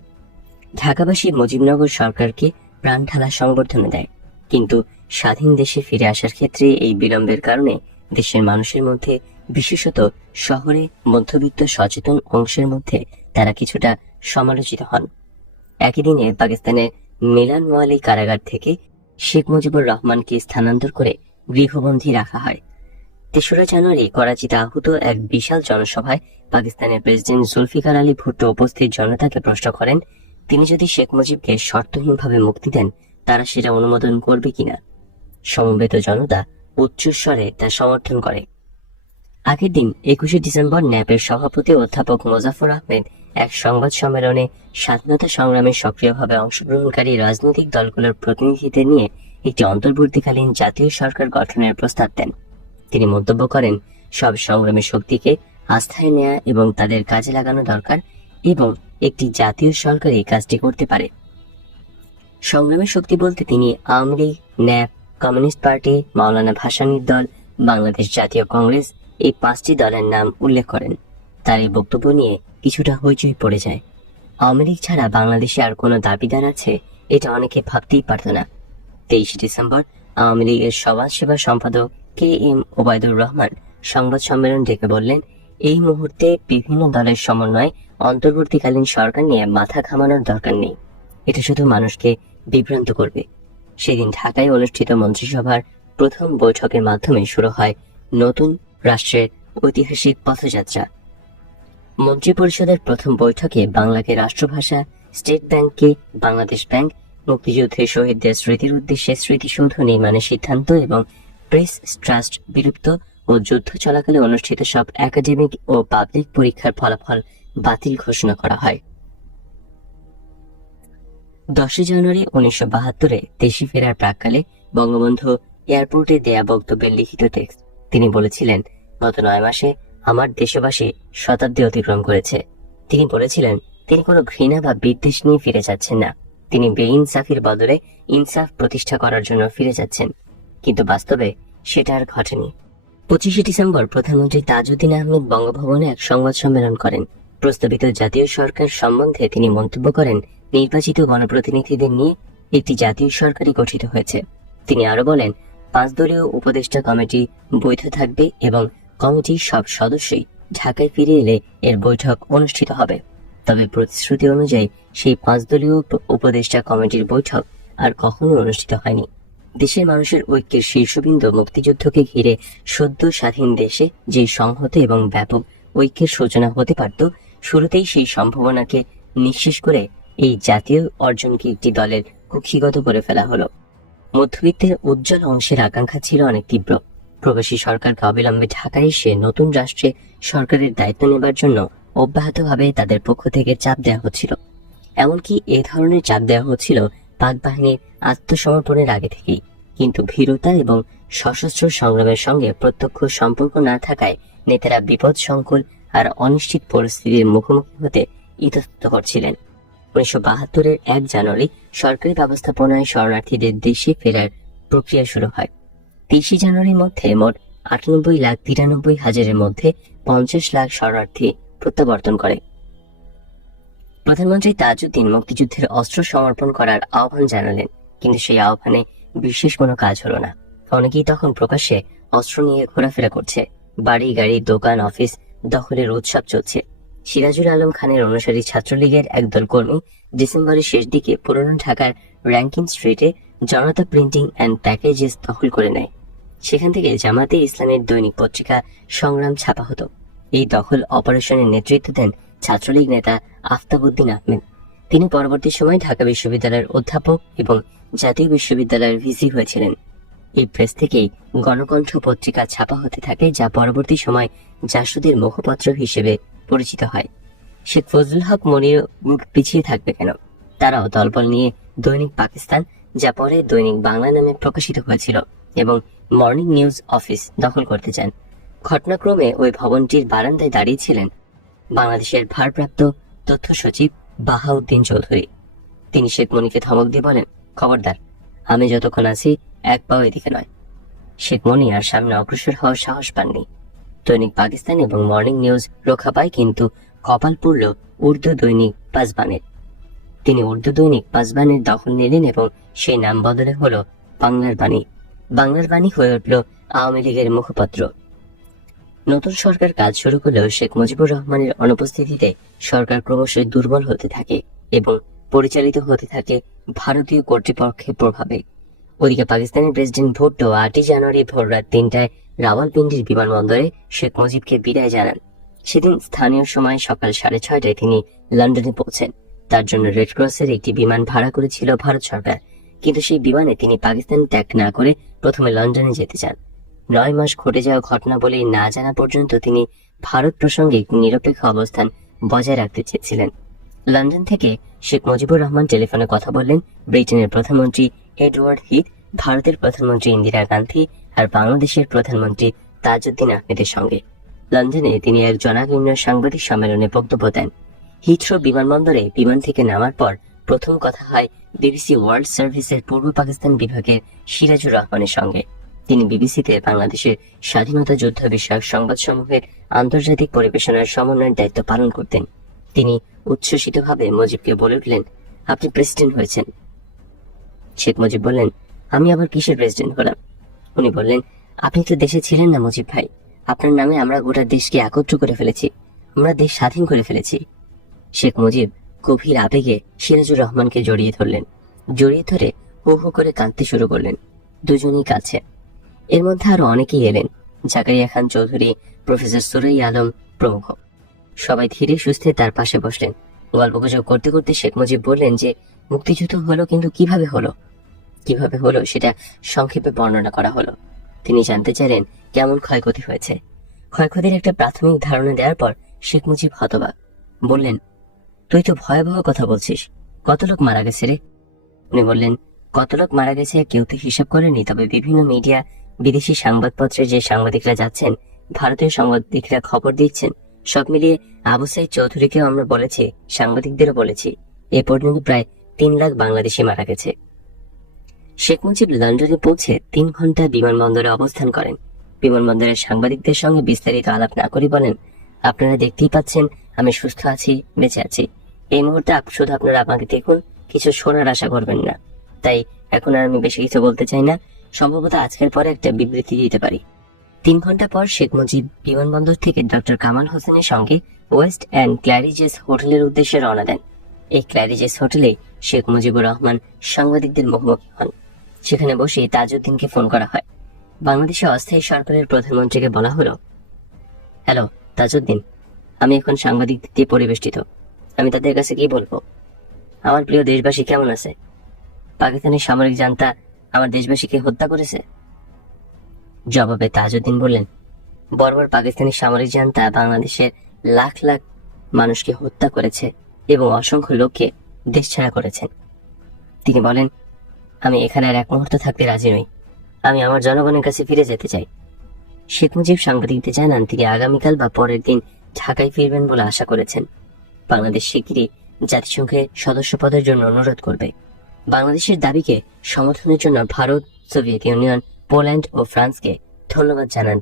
ঢাকাবাসী মুজিবনগর সরকারকে প্রাণ ঢালা সংবর্ধনা দেয়, কিন্তু স্বাধীন দেশে ফিরে আসার ক্ষেত্রে এই বিলম্বের কারণে দেশের মানুষের মধ্যে, বিশেষত শহরে মধ্যবিত্ত সচেতন অংশের মধ্যে তারা কিছুটা সমালোচিত হন। একই দিনে পাকিস্তানের মিলানওয়ালি কারাগার থেকে শেখ মুজিবুর রহমানকে স্থানান্তর করে গৃহবন্দী রাখা হয়। 3রা জানুয়ারি করাচিতে আহত এক বিশাল জনসভায় পাকিস্তানের প্রেসিডেন্ট জুলফিকার আলী ভুট্টো উপস্থিত জনতাকে প্রশ্ন করেন, তিনি যদি শেখ মুজিবকে শর্তহীনভাবে মুক্তি দেন, তারা সেটা অনুমোদন করবে কিনা। সমবেত জনতা উচ্চস্বরে তা সমর্থন করে। আগের দিন 21 ডিসেম্বর ন্যাপের সভাপতি অধ্যাপক মোজাফর আহমেদ এক সংবাদ সম্মেলনে স্বাধীনতা সংগ্রামে সক্রিয়ভাবে অংশগ্রহণকারী রাজনৈতিক দলগুলোর প্রতিনিধিদের নিয়ে একটি অন্তর্বর্তীকালীন জাতীয় সরকার গঠনের প্রস্তাব দেন। তিনি মন্তব্য করেন, সব সংগ্রামী শক্তিকে আস্থায় নেয়া এবং তাদের কাজে লাগানো দরকার, এবং একটি জাতীয় সরকার এই কাজটি করতে পারে। সংগ্রামী শক্তি বলতে তিনি আওয়ামী লীগ, ন্যাপ, কমিউনিস্ট পার্টি, মাওলানা ভাসানীর দল, বাংলাদেশ জাতীয় কংগ্রেস, এই 5টি দলের নাম উল্লেখ করেন। তার এই বক্তব্য নিয়ে কিছুটা হইচই পড়ে যায়। আওয়ামী লীগ ছাড়া বাংলাদেশে আর কোনো দাবিদার আছে, এটা অনেকে ভাবতেই পারত না। 23 ডিসেম্বর আওয়ামী লীগের সমাজসেবা সম্পাদক KM ওবায়দুর রহমান সংবাদ সম্মেলন ডেকে বললেন, এই মুহূর্তে বিভিন্ন দলের সমন্বয়ে অন্তর্বর্তীকালীন সরকার নিয়ে মাথা ঘামানোর দরকার নেই, এটা শুধু মানুষকে বিভ্রান্ত করবে। সেদিন ঢাকায় অনুষ্ঠিত মন্ত্রিসভার প্রথম বৈঠকের মাধ্যমে শুরু হয় নতুন রাষ্ট্রের ঐতিহাসিক পথযাত্রা। মন্ত্রিপরিষদের প্রথম বৈঠকে বাংলাকে রাষ্ট্রভাষা, স্টেট ব্যাংককে বাংলাদেশ ব্যাংক মুক্তিযুদ্ধে শহীদদের স্মৃতির উদ্দেশ্যে স্মৃতিসৌধ নির্মাণের সিদ্ধান্ত এবং প্রেস ট্রাস্ট বিলুপ্ত ও যুদ্ধ চলাকালে অনুষ্ঠিত সব একাডেমিক ও পাবলিক পরীক্ষার ফলাফল বাতিল ঘোষণা করা হয়। 10 জানুয়ারি 1972-এ দেশে ফেরার প্রাক্কালে বঙ্গবন্ধু এয়ারপোর্টে দেয়া বক্তব্যের লিখিত টেক্সট। তিনি বলেছিলেন, গত 9 মাসে আমার দেশবাসী শতাব্দী অতিক্রম করেছে। তিনি বলেছিলেন, তিনি কোনো ঘৃণা বা বিদ্বেষ নিয়ে ফিরে যাচ্ছেন না। তিনি বেইনসাফির বদলে ইনসাফ প্রতিষ্ঠা করার জন্য ফিরে যাচ্ছেন, কিন্তু বাস্তবে সেটা আর ঘটেনি। 25 ডিসেম্বর প্রধানমন্ত্রী তাজউদ্দিন আহমেদ বঙ্গভবনে এক সংবাদ সম্মেলন করেন। প্রস্তাবিত জাতীয় সরকার সম্বন্ধে তিনি মন্তব্য করেন, নির্বাচিত গণপ্রতিনিধিদের নিয়ে একটি জাতীয় সরকারই গঠিত হয়েছে। তিনি আরো বলেন, 5 দলীয় উপদেষ্টা কমিটি বৈধ থাকবে এবং কমিটির সব সদস্যই ঢাকায় ফিরে এলে এর বৈঠক অনুষ্ঠিত হবে। তবে প্রতিশ্রুতি অনুযায়ী সেই 5 দলীয় উপদেষ্টা কমিটির বৈঠক আর কখনো অনুষ্ঠিত হয়নি। দেশের মানুষের ঐক্যের শীর্ষবিন্দু মুক্তিযুদ্ধকে ঘিরে সদ্য স্বাধীন দেশে যে সংহত এবং ব্যাপক ঐক্যের সূচনা হতে পারত, শুরুতেই সেই সম্ভাবনাকে নিঃশেষ করে এই জাতীয় অর্জনকে একটি দলের কুক্ষিগত করে ফেলা হলো। মধ্যবিত্তের উজ্জ্বল অংশের আকাঙ্ক্ষা ছিল অনেক তীব্র। প্রবাসী সরকারকে অবিলম্বে ঢাকায় এসে নতুন রাষ্ট্রে সরকারের দায়িত্ব নেবার জন্য অব্যাহতভাবে তাদের পক্ষ থেকে চাপ দেওয়া হচ্ছিল। এমনকি এ ধরনের চাপ দেওয়া হচ্ছিল পাক বাহিনীর আত্মসমর্পণের আগে থেকেই। কিন্তু ভীরুতা এবং সশস্ত্র সংগ্রামের সঙ্গে প্রত্যক্ষ সম্পর্ক না থাকায় নেতারা বিপদ সংকুল আর অনিশ্চিত পরিস্থিতির মুখোমুখি হতে ইতস্তত ছিলেন। 1972-এর 1 জানুয়ারি সরকারি ব্যবস্থাপনায় শরণার্থীদের দেশে ফেরার প্রক্রিয়া শুরু হয়। 23 জানুয়ারির মধ্যে মোট 98,93,000-এর মধ্যে 50 লাখ শরণার্থী প্রত্যাবর্তন করে। প্রধানমন্ত্রী তাজউদ্দিন মুক্তিযুদ্ধের অস্ত্র সমর্পণ করার আহ্বান জানালেন, কিন্তু সেই আহ্বানে বিশেষ কোনো কাজ হলো না। অনেকেই তখন প্রকাশ্যে অস্ত্র নিয়ে ঘোরাফেরা করছে। বাড়ি গাড়ি দোকান অফিস দখলের উৎসব চলছে। সিরাজুল আলম খানের অনুসারী ছাত্রলীগের একদল কর্মী ডিসেম্বরের শেষ দিকে পুরনো ঢাকার র্যাঙ্কিন স্ট্রিটে জনতা প্রিন্টিং অ্যান্ড প্যাকেজেস দখল করে নেয়। সেখান থেকে জামাতে ইসলামের দৈনিক পত্রিকা সংগ্রাম ছাপা হতো। এই দখল অপারেশনের নেতৃত্ব দেন ছাত্রলীগ নেতা আফতাবউদ্দিন আহমেদ। তিনি পরবর্তী সময় ঢাকা বিশ্ববিদ্যালয়ের অধ্যাপক এবং জাতীয় বিশ্ববিদ্যালয়ের ভিসি হয়েছিলেন। এই প্রেস থেকেই গণকণ্ঠ পত্রিকা ছাপা হতে থাকে, যা পরবর্তী সময় জাসদের মুখপত্র হিসেবে পরিচিত হয়। শেখ ফজলুল হক মনির মুখ পিছিয়ে থাকবে কেন? তারাও দলবল নিয়ে দৈনিক পাকিস্তান, যা পরে দৈনিক বাংলা নামে প্রকাশিত হয়েছিল, এবং মর্নিং নিউজ অফিস দখল করতে চান। ঘটনাক্রমে ওই ভবনটির বারান্দায় দাঁড়িয়েছিলেন বাংলাদেশের ভারপ্রাপ্ত তথ্য সচিব বাহাউদ্দিন চৌধুরী। তিনি শেখ মনিকে ধমক দিয়ে বলেন, খবরদার, আমি যতক্ষণ আছি এক পাও এদিকে নয়। শেখ মনি আর সামনে অগ্রসর হওয়ার সাহস পাননি। দৈনিক পাকিস্তান এবং মর্নিং নিউজ রক্ষা পায়, কিন্তু কপাল পড়ল উর্দু দৈনিক পাসবানের। তিনি উর্দু দৈনিক পাসবানের দখল নিলেন এবং সেই নাম বদলে হলো বাংলার বাণী। বাংলার বাণী হয়ে উঠল আওয়ামী লীগের মুখপত্র। নতুন সরকার কাজ শুরু করলেও শেখ মুজিবুর রহমানের অনুপস্থিতিতে সরকার ক্রমশই দুর্বল হতে থাকে এবং পরিচালিত হতে থাকে ভারতীয় কর্তৃপক্ষের প্রভাবে। ওদিকে পাকিস্তানের প্রেসিডেন্ট ভুট্টো 8 জানুয়ারি ভোর রাত 3টায় রাওয়ালপিন্ডির বিমানবন্দরে শেখ মুজিবকে বিদায় জানান। সেদিন স্থানীয় সময় সকাল 6:30টায় তিনি লন্ডনে পৌঁছেন। তার জন্য রেড ক্রসের একটি বিমান ভাড়া করেছিল ভারত সরকার, কিন্তু সেই বিমানে তিনি পাকিস্তান ত্যাগ না করে প্রথমে লন্ডনে যেতে চান। 9 মাস ঘটে যাওয়া ঘটনা বলে না জানা পর্যন্ত তিনি ভারত প্রসঙ্গে একটি নিরপেক্ষ অবস্থান বজায় রাখতে চেয়েছিলেন। লন্ডন থেকে শেখ মুজিবুর রহমান টেলিফোনে কথা বললেন ব্রিটেনের প্রধানমন্ত্রী এডওয়ার্ড হিথ, ভারতের প্রধানমন্ত্রী ইন্দিরা গান্ধী আর বাংলাদেশের প্রধানমন্ত্রী তাজউদ্দিন আহমেদের সঙ্গে। লন্ডনে তিনি এক জনাকীর্ণ সাংবাদিক সম্মেলনে বক্তব্য দেন। হিথ্রো বিমানবন্দরে বিমান থেকে নামার পর প্রথম কথা হয় বিবিসি ওয়ার্ল্ড সার্ভিসের পূর্ব পাকিস্তান বিভাগের সিরাজুর রহমানের সঙ্গে। তিনি বিবিসিতে বাংলাদেশের স্বাধীনতা যুদ্ধ বিষয়ক সংবাদসমূহের আন্তর্জাতিক পরিবেশনার সমন্বয়ের দায়িত্ব পালন করতেন। তিনি উচ্ছ্বসিতভাবে মুজিবকে বলে উঠলেন, আপনি প্রেসিডেন্ট হয়েছেন। শেখ মুজিব বললেন, আমি আবার কিসের প্রেসিডেন্ট হলাম? উনি বললেন, আপনি তো দেশে ছিলেন না মুজিব ভাই। আপনার নামে আমরা গোটা দেশকে একত্র করে ফেলেছি, আমরা দেশ স্বাধীন করে ফেলেছি। শেখ মুজিব গভীর আবেগে সিরাজুর রহমানকে জড়িয়ে ধরলেন। জড়িয়ে ধরে হু হু করে কাঁদতে শুরু করলেন। দুজনেই কাছে। এর মধ্যে আরো অনেকেই এলেন, জাকারিয়া খান চৌধুরী, প্রফেসর সুরাই আলম প্রমুখ। সবাই ধীরে সুস্থে তার পাশে বসলেন। গল্পগুজব করতে করতে শেখ মুজিব বললেন যে মুক্তিযুদ্ধ হলো, কিন্তু কিভাবে হলো? সেটা সংক্ষেপে বর্ণনা করা হলো। তিনি জানতে চাইলেন কেমন ক্ষয়ক্ষতি হয়েছে। ক্ষয়ক্ষতির একটা প্রাথমিক ধারণা দেওয়ার পর শেখ মুজিব হতবাক। বললেন, তুই তো ভয়াবহ কথা বলছিস, কত লোক মারা গেছে রে? উনি বললেন, কত লোক মারা গেছে কেউ তো হিসাব করেনি, তবে বিভিন্ন মিডিয়া, বিদেশি সংবাদপত্রে যে সাংবাদিকরা যাচ্ছেন, ভারতীয় সাংবাদিকরা খবর দিচ্ছেন, সব মিলিয়ে আবু সাইদ চৌধুরীকেও আমরা বলেছি, সাংবাদিকদেরও বলেছি, এ পর্যন্ত প্রায় 3 লাখ বাংলাদেশি মারা গেছে। শেখ মুজিব লন্ডনে পৌঁছে 3 ঘন্টা বিমানবন্দরে অবস্থান করেন। বিমানবন্দরের সাংবাদিকদের সঙ্গে বিস্তারিত আলাপ না করে বলেন, আপনারা দেখতেই পাচ্ছেন আমি সুস্থ আছি, বেঁচে আছি। এই মুহূর্তে শুধু আপনারা আমাকে দেখুন, কিছু শোনার আশা করবেন না। তাই এখন আর আমি বেশি কিছু বলতে চাই না, সম্ভবত আজকের পরে একটা বিবৃতি দিতে পারি। 3 ঘন্টা পর শেখ মুজিব বিমানবন্দর থেকে ডক্টর কামাল হোসেনের সঙ্গে ওয়েস্ট এন্ড ক্ল্যারিজেস হোটেলের উদ্দেশ্যে রওনা দেন। এই ক্ল্যারিজেস হোটেলে শেখ মুজিবুর রহমান সাংবাদিকদের মুখোমুখি হন। সেখানে বসে তাজউদ্দিনকে ফোন করা হয়। বাংলাদেশে অস্থায়ী সরকারের প্রধানমন্ত্রীকে বলা হলো, হ্যালো তাজউদ্দিন, আমি এখন সাংবাদিকদের দিয়ে পরিবেষ্টিত, আমি তাদের কাছে কি বলবো? আমার প্রিয় দেশবাসী কেমন আছে? পাকিস্তানের সামরিক জান্তা আমার দেশবাসীকে হত্যা করেছে। জবাবে তাজউদ্দিন বললেন, বর্বর পাকিস্তানি সামরিক জান্তা বাংলাদেশের লাখ লাখ মানুষকে হত্যা করেছে এবং অসংখ্য লোককে দেশছাড়া করেছেন। তিনি বলেন, আমি এখানে আর এক মুহূর্ত থাকতে রাজি নই, আমি আমার জনগণের কাছে ফিরে যেতে চাই। শেখ মুজিব সাংবাদিকদের জানান তিনি আগামীকাল বা পরের দিন ঢাকায় ফিরবেন বলে আশা করেছেন। বাংলাদেশ শিগগিরই জাতিসংঘে সদস্য পদের জন্য অনুরোধ করবে। বাংলাদেশের দাবিকে সমর্থনের জন্য ভারত, সোভিয়েত ইউনিয়ন, পোল্যান্ড ও ফ্রান্সকে ধন্যবাদ জানান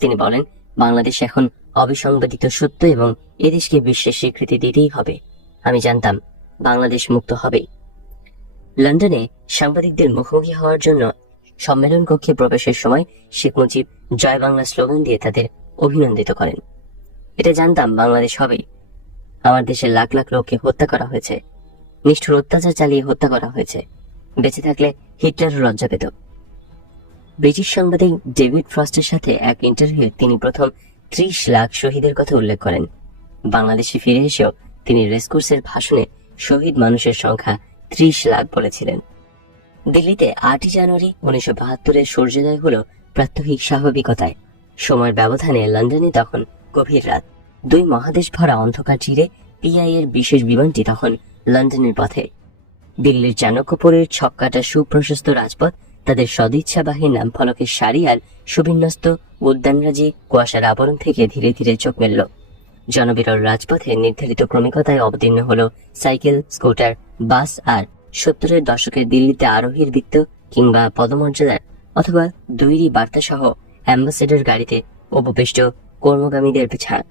তিনি বলেন, বাংলাদেশ এখন অবিসংবাদিত সত্য এবং এদেশকে বিশ্বের স্বীকৃতি দিতেই হবে। আমি জানতাম বাংলাদেশ মুক্ত হবে। লন্ডনে সাংবাদিকদের মুখোমুখি হওয়ার জন্য সম্মেলন কক্ষে প্রবেশের সময় শেখ মুজিব জয় বাংলা স্লোগান দিয়ে তাদের অভিনন্দিত করেন। এটা জানতাম বাংলাদেশ হবেই। আমার দেশের লাখ লাখ লোককে হত্যা করা হয়েছে, নিষ্ঠুর অত্যাচার চালিয়ে হত্যা করা হয়েছে। বেঁচে থাকলে হিটলারও লজ্জা পেত। ব্রিটিশ সাংবাদিক ডেভিড ফ্রস্টের সাথে এক ইন্টারভিউয়ে তিনি প্রথম 30 লাখ শহীদের কথা উল্লেখ করেন। বাংলাদেশে ফিরে এসেও তিনি রেসকোর্সের ভাষণে শহীদ মানুষের সংখ্যা 30 লাখ বলেছিলেন। দিল্লিতে 8 জানুয়ারি 1972 সূর্যোদয় হলো প্রাত্যহিক স্বাভাবিকতায়। সময়ের ব্যবধানে লন্ডনে তখন গভীর রাত। 2 মহাদেশ ভরা অন্ধকার চিরে পিআই এর বিশেষ বিমানটি তখন লন্ডনের পথে। দিল্লির চাণক্যপুরের ছক্কাটা সুপ্রশস্ত রাজপথ তাদের সদিচ্ছাবাহী নাম ফলকের সারি আর সুবিন্যস্ত উদ্যানরাজি কুয়াশার আবরণ থেকে ধীরে ধীরে চোখ মেলল। জনবিরল রাজপথে নির্ধারিত ক্রমিকতায় অবতীর্ণ হলো সাইকেল, স্কুটার, বাস আর 70-এর দশকের দিল্লিতে আরোহীর বৃত্ত কিংবা পদমর্যাদার অথবা দৈরি বার্তা সহ অ্যাম্বাসেডর গাড়িতে উপবিষ্ট কর্মগামীদের ছাড়।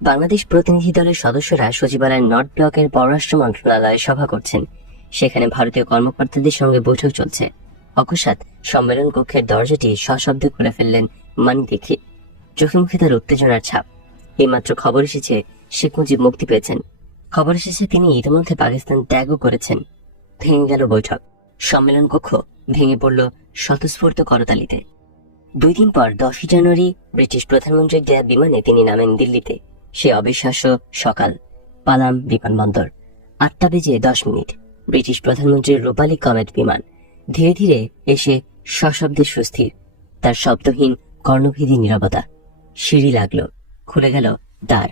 বাংলাদেশ প্রতিনিধি দলের সদস্যরা সচিবালয়ের নর্থ ব্লকের পররাষ্ট্র মন্ত্রণালয়ে সভা করছেন। সেখানে ভারতীয় কর্মকর্তাদের সঙ্গে বৈঠক চলছে। অকস্মাৎ সম্মেলন কক্ষের দরজাটি সশব্দে খুলে ফেললেন মানি দীক্ষিত। চোখে মুখে তার উত্তেজনার ছাপ। এইমাত্র খবর এসেছে শেখ মুজিব মুক্তি পেয়েছেন। খবর এসেছে তিনি ইতিমধ্যে পাকিস্তান ত্যাগও করেছেন। ভেঙে গেল বৈঠক। সম্মেলন কক্ষ ভেঙে পড়ল স্বতঃস্ফূর্ত করতালিতে। 2 দিন পর 10 জানুয়ারি ব্রিটিশ প্রধানমন্ত্রীর দেয়া বিমানে তিনি নামেন দিল্লিতে। সে অবিশ্বাস্য সকাল। পালাম বিমানবন্দর। 8:10 ব্রিটিশ প্রধানমন্ত্রীর রূপালী কমেট বিমান ধীরে ধীরে এসে সশব্দে সুস্থির। তার শব্দহীন কর্ণভেদী নীরবতা। সিঁড়ি লাগলো, খুলে গেল দ্বার।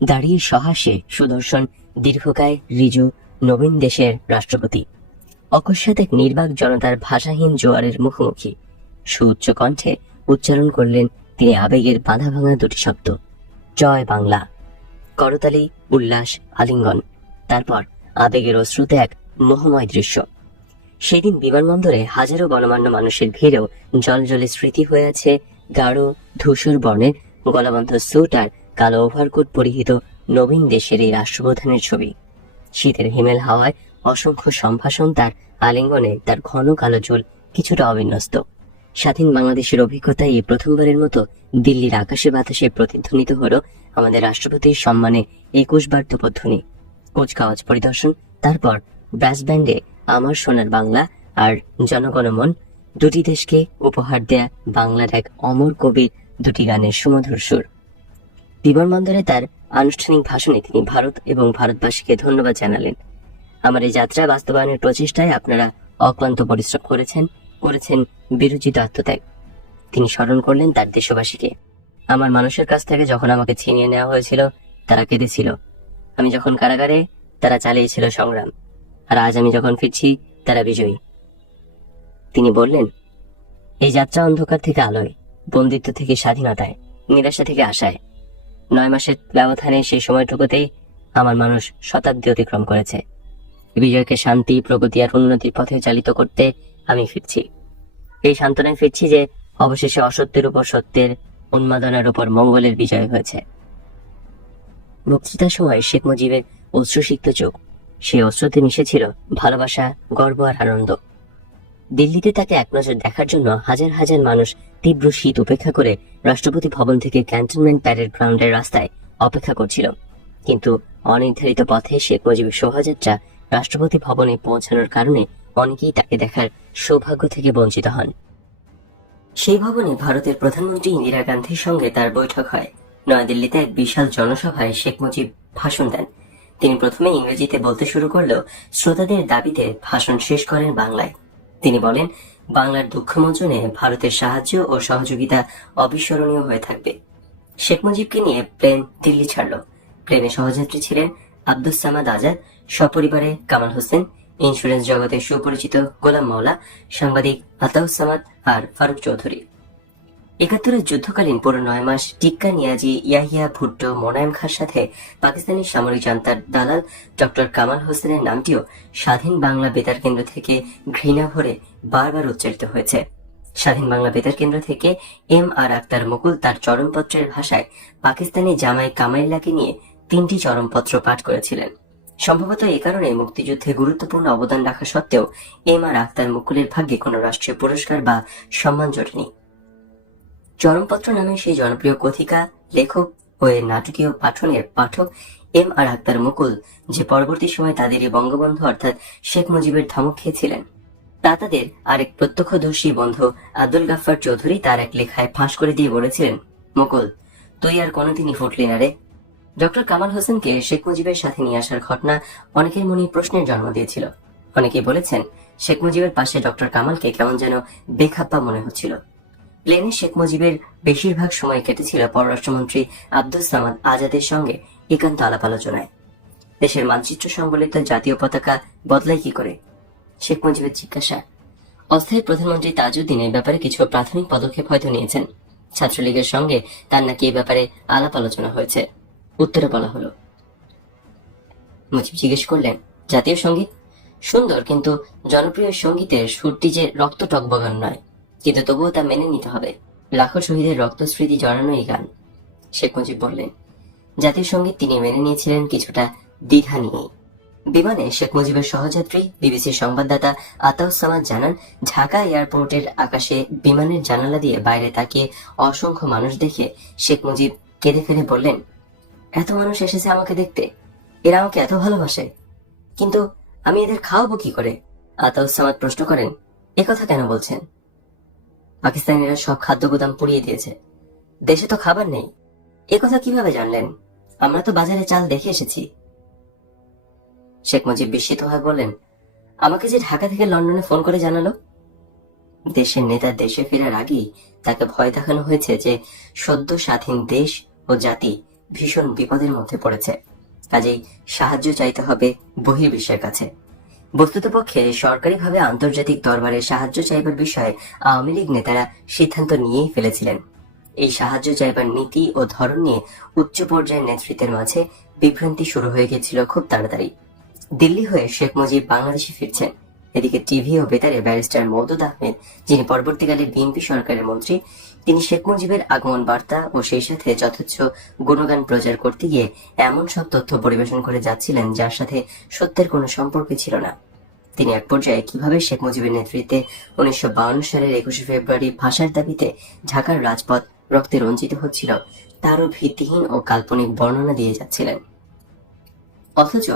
দাঁড়িয়ে সহাস্যে সুদর্শন দীর্ঘকায় রিজু নবীন দেশের রাষ্ট্রপতি। অকস্মাৎ এক নির্বাক জনতার ভাষাহীন জোয়ারের মুখোমুখি। সুউচ্চ কণ্ঠে উচ্চারণ করলেন তিনি আবেগের বাঁধা ভাঙা 2টি শব্দ, জয় বাংলা। করতালি, উল্লাস, আলিঙ্গন, তারপর আবেগের অশ্রুতে এক মোহময় দৃশ্য। সেদিন বিমানবন্দরে হাজারো গণমান্য মানুষের ভিড়েও জলজলে স্মৃতি হয়ে আছে গাঢ় ধূসর বর্ণের গলাবন্ধ স্যুট আর কালো ওভারকোট পরিহিত নবীন দেশের এই রাষ্ট্রপ্রধানের ছবি। শীতের হিমেল হাওয়ায় অসংখ্য সম্ভাষণ, তার আলিঙ্গনে তার ঘন কালো চুল কিছুটা অবিন্যস্ত। স্বাধীন বাংলাদেশের অভিজ্ঞতায় এই প্রথমবারের মতো দিল্লির আকাশে বাতাসে প্রতিধ্বনিত হলো আমাদের রাষ্ট্রপতির সম্মানে 21 বার তোপধ্বনি। কুচকাওয়াজ পরিদর্শন, তারপর ব্রাস ব্যান্ডে আমার সোনার বাংলা আর জনগণমন, 2টি দেশকে উপহার দেয়া বাংলার এক অমর কবির 2টি গানের সুমধুর সুর। বিমানবন্দরে তার আনুষ্ঠানিক ভাষণে তিনি ভারত এবং ভারতবাসীকে ধন্যবাদ জানালেন। আমার এই যাত্রা বাস্তবায়নের প্রচেষ্টায় আপনারা অক্লান্ত পরিশ্রম করেছেন বিরোচিত আত্মত্যাগ। তিনি স্মরণ করলেন তার দেশবাসীকে। আমার মানুষের কাছ থেকে যখন আমাকে ছিনিয়ে নেওয়া হয়েছিল তারা কেঁদেছিল, আমি যখন কারাগারে তারা চালিয়েছিল সংগ্রাম, আর আজ আমি যখন ফিরছি তারা বিজয়ী। তিনি বললেন, এই যাত্রা অন্ধকার থেকে আলোয়, বন্দিত্ব থেকে স্বাধীনতায়, নিরাশা থেকে আশায়। 9 মাসের ব্যবধানে সেই সময়টুকুতেই আমার মানুষ শতাব্দী অতিক্রম করেছে। বিজয়কে শান্তি, প্রগতি আর উন্নতির পথে চালিত করতে আমি ফিরছি। এই সান্ত্বনায় ফিরছি যে অবশেষে অসত্যের উপর সত্যের, উন্মাদনার উপর মঙ্গলের বিজয় হয়েছে। বক্তৃতার সময় শেখ মুজিবের অশ্রুসিক্ত চোখ, সেই অশ্রুতে মিশেছিল ভালোবাসা, গর্ব আর আনন্দ। দিল্লিতে তাকে এক নজর দেখার জন্য হাজার হাজার মানুষ তীব্র শীত উপেক্ষা করে রাষ্ট্রপতি ভবন থেকে ক্যান্টনমেন্ট প্যারেড গ্রাউন্ডের রাস্তায় অপেক্ষা করছিল। কিন্তু অনির্ধারিত পথে শেখ মুজিবের শোভাযাত্রা রাষ্ট্রপতি ভবনে পৌঁছানোর কারণে অনেকেই তাকে দেখার সৌভাগ্য থেকে বঞ্চিত হন। সেই ভবনে ভারতের প্রধানমন্ত্রী ইন্দিরা গান্ধীর সঙ্গে তার বৈঠক হয়। নয়াদিল্লিতে এক বিশাল জনসভায় শেখ মুজিব ভাষণ দেন। তিনি প্রথমে ইংরেজিতে বলতে শুরু করলেও শ্রোতাদের দাবিতে ভাষণ শেষ করেন বাংলায়। তিনি বলেন, বাংলার দুঃখমোচনে ভারতের সাহায্য ও সহযোগিতা অবিস্মরণীয় হয়ে থাকবে। শেখ মুজিবকে নিয়ে প্লেন দিল্লি ছাড়ল। প্লেনে সহযাত্রী ছিলেন আব্দুস সামাদ আজাদ, সপরিবারে কামাল হোসেন, ইন্স্যুরেন্স জগতে সুপরিচিত গোলাম মাওলা, সাংবাদিক আতাউস সামাদ আর ফারুক চৌধুরী। ৭১-এর যুদ্ধকালীন পুরো 9 মাস টিক্কা নিয়াজি, ইয়াহিয়া ভুট্টো, মোনায়েম খাঁর সাথে পাকিস্তানি সামরিক জান্তার দালাল ডক্টর কামাল হোসেনের নামটিও স্বাধীন বাংলা বেতার কেন্দ্র থেকে ঘৃণা ভরে বারবার উচ্চারিত হয়েছে। স্বাধীন বাংলা বেতার কেন্দ্র থেকে M.R. আক্তার মুকুল তার চরমপত্রের ভাষায় পাকিস্তানি জামাই কামাইল্লাকে নিয়ে 3টি চরমপত্র পাঠ করেছিলেন। সম্ভবত এ কারণে মুক্তিযুদ্ধে গুরুত্বপূর্ণ অবদান রাখা সত্ত্বেও M.R. আক্তার মুকুলের ভাগ্যে কোনো রাষ্ট্রীয় পুরস্কার বা সম্মান জোটেনি। চরমপত্র নামে সেই জনপ্রিয় কথিকা, লেখক ও এর নাটকীয় পাঠনের পাঠক M.R. আক্তার মুকুল যে পরবর্তী সময় তাদেরই বঙ্গবন্ধু অর্থাৎ শেখ মুজিবের ধমক খেয়েছিলেন, তা তাদের আরেক প্রত্যক্ষদর্শী বন্ধু আব্দুল গাফফার চৌধুরী তার এক লেখায় ফাঁস করে দিয়ে বলেছিলেন, মুকুল, তুই আর কোনোদিনই ফুটলি না রে। ডক্টর কামাল হোসেনকে শেখ মুজিবের সাথে নিয়ে আসার ঘটনা অনেকের মনে প্রশ্নের জন্ম দিয়েছিল। অনেকেই বলেছেন, শেখ মুজিবের পাশে ডক্টর কামালকে কেমন যেন বেখাপ্পা মনে হচ্ছিল। প্লেনে শেখ মুজিবের বেশিরভাগ সময় কেটেছিল পররাষ্ট্রমন্ত্রী আব্দুস সামাদ আজাদের সঙ্গে একান্ত আলাপ আলোচনায়। দেশের মানচিত্র সংবলিত জাতীয় পতাকা বদলায় কি করে? শেখ মুজিবের জিজ্ঞাসা। অস্থায়ী প্রধানমন্ত্রী তাজউদ্দিন এই ব্যাপারে কিছু প্রাথমিক পদক্ষেপ হয়তো নিয়েছেন। ছাত্রলীগের সঙ্গে তার নাকি এই ব্যাপারে আলাপ আলোচনা হয়েছে। উত্তরে বলা হলো, মুজিব জিজ্ঞেস করলেন, জাতীয় সঙ্গীত সুন্দর, কিন্তু জনপ্রিয় সঙ্গীতের সুরটি যে রক্ত টকবগান নয়, কিন্তু তবুও তা মেনে নিতে হবে। লাখো শহীদের রক্ত স্মৃতি জড়ানো এই গান। শেখ মুজিব বললেন, জাতীয় সঙ্গীত তিনি মেনে নিয়েছিলেন কিছুটা দ্বিধা নিয়েই। বিমানে শেখ মুজিবের সহযাত্রী বিবিসির সংবাদদাতা আতাউস সামাদ জানান, ঢাকা এয়ারপোর্টের আকাশে বিমানের জানালা দিয়ে বাইরে তাকিয়ে অসংখ্য মানুষ দেখে শেখ মুজিব কেঁদে ফেলে বললেন, এত মানুষ এসেছে আমাকে দেখতে, এরা আমাকে এত ভালোবাসে, কিন্তু আমি এদের খাওয়াবো কি করে? আতাউস সামাদ প্রশ্ন করেন, একথা কেন বলছেন? পাকিস্তানিরা সব খাদ্য গুদাম পুড়িয়ে দিয়েছে, দেশে তো খাবার নেই। একথা কিভাবে জানলেন? আমরা তো বাজারে চাল দেখে এসেছি। শেখ মুজিব বিস্মিত হয়ে বললেন, আমাকে যে ঢাকা থেকে লন্ডনে ফোন করে জানালো। দেশের নেতা দেশে ফেরার আগেই তাকে ভয় দেখানো হয়েছে যে সদ্য স্বাধীন দেশ ও জাতি ভীষণ বিপদের মধ্যে পড়েছে, কাজেই সাহায্য চাইতে হবে বহির্বিশ্বের কাছে। বস্তুতপক্ষে সরকারিভাবে আন্তর্জাতিক দরবারে সাহায্য চাইবার বিষয়ে আওয়ামী লীগ নেতারা সিদ্ধান্ত নিয়েই ফেলেছিলেন। এই সাহায্য চাইবার নীতি ও ধরন নিয়ে উচ্চ পর্যায়ের নেতৃত্বের মাঝে বিভ্রান্তি শুরু হয়ে গেছিল খুব তাড়াতাড়ি। দিল্লি হয়ে শেখ মুজিব বাংলাদেশে ফিরছেন। এদিকে টিভি ও বেতারে ব্যারিস্টার মওদুদ আহমেদ, যিনি পরবর্তীকালে বিএনপি সরকারের মন্ত্রী, তিনি শেখ মুজিবের আগমন বার্তা ও সেই সাথে যথেচ্ছ গুণগান প্রচার করতে গিয়ে এমন সব তথ্য পরিবেশন করে যাচ্ছিলেন যার সাথে সত্যের কোনো সম্পর্ক ছিল না। তিনি এক পর্যায়ে কিভাবে শেখ মুজিবের নেতৃত্বে 1952 সালের 21শে ফেব্রুয়ারি ভাষার দাবিতে ঢাকার রাজপথ রক্তে রঞ্জিত হচ্ছিল তারও ভিত্তিহীন ও কাল্পনিক বর্ণনা দিয়ে যাচ্ছিলেন। অথচ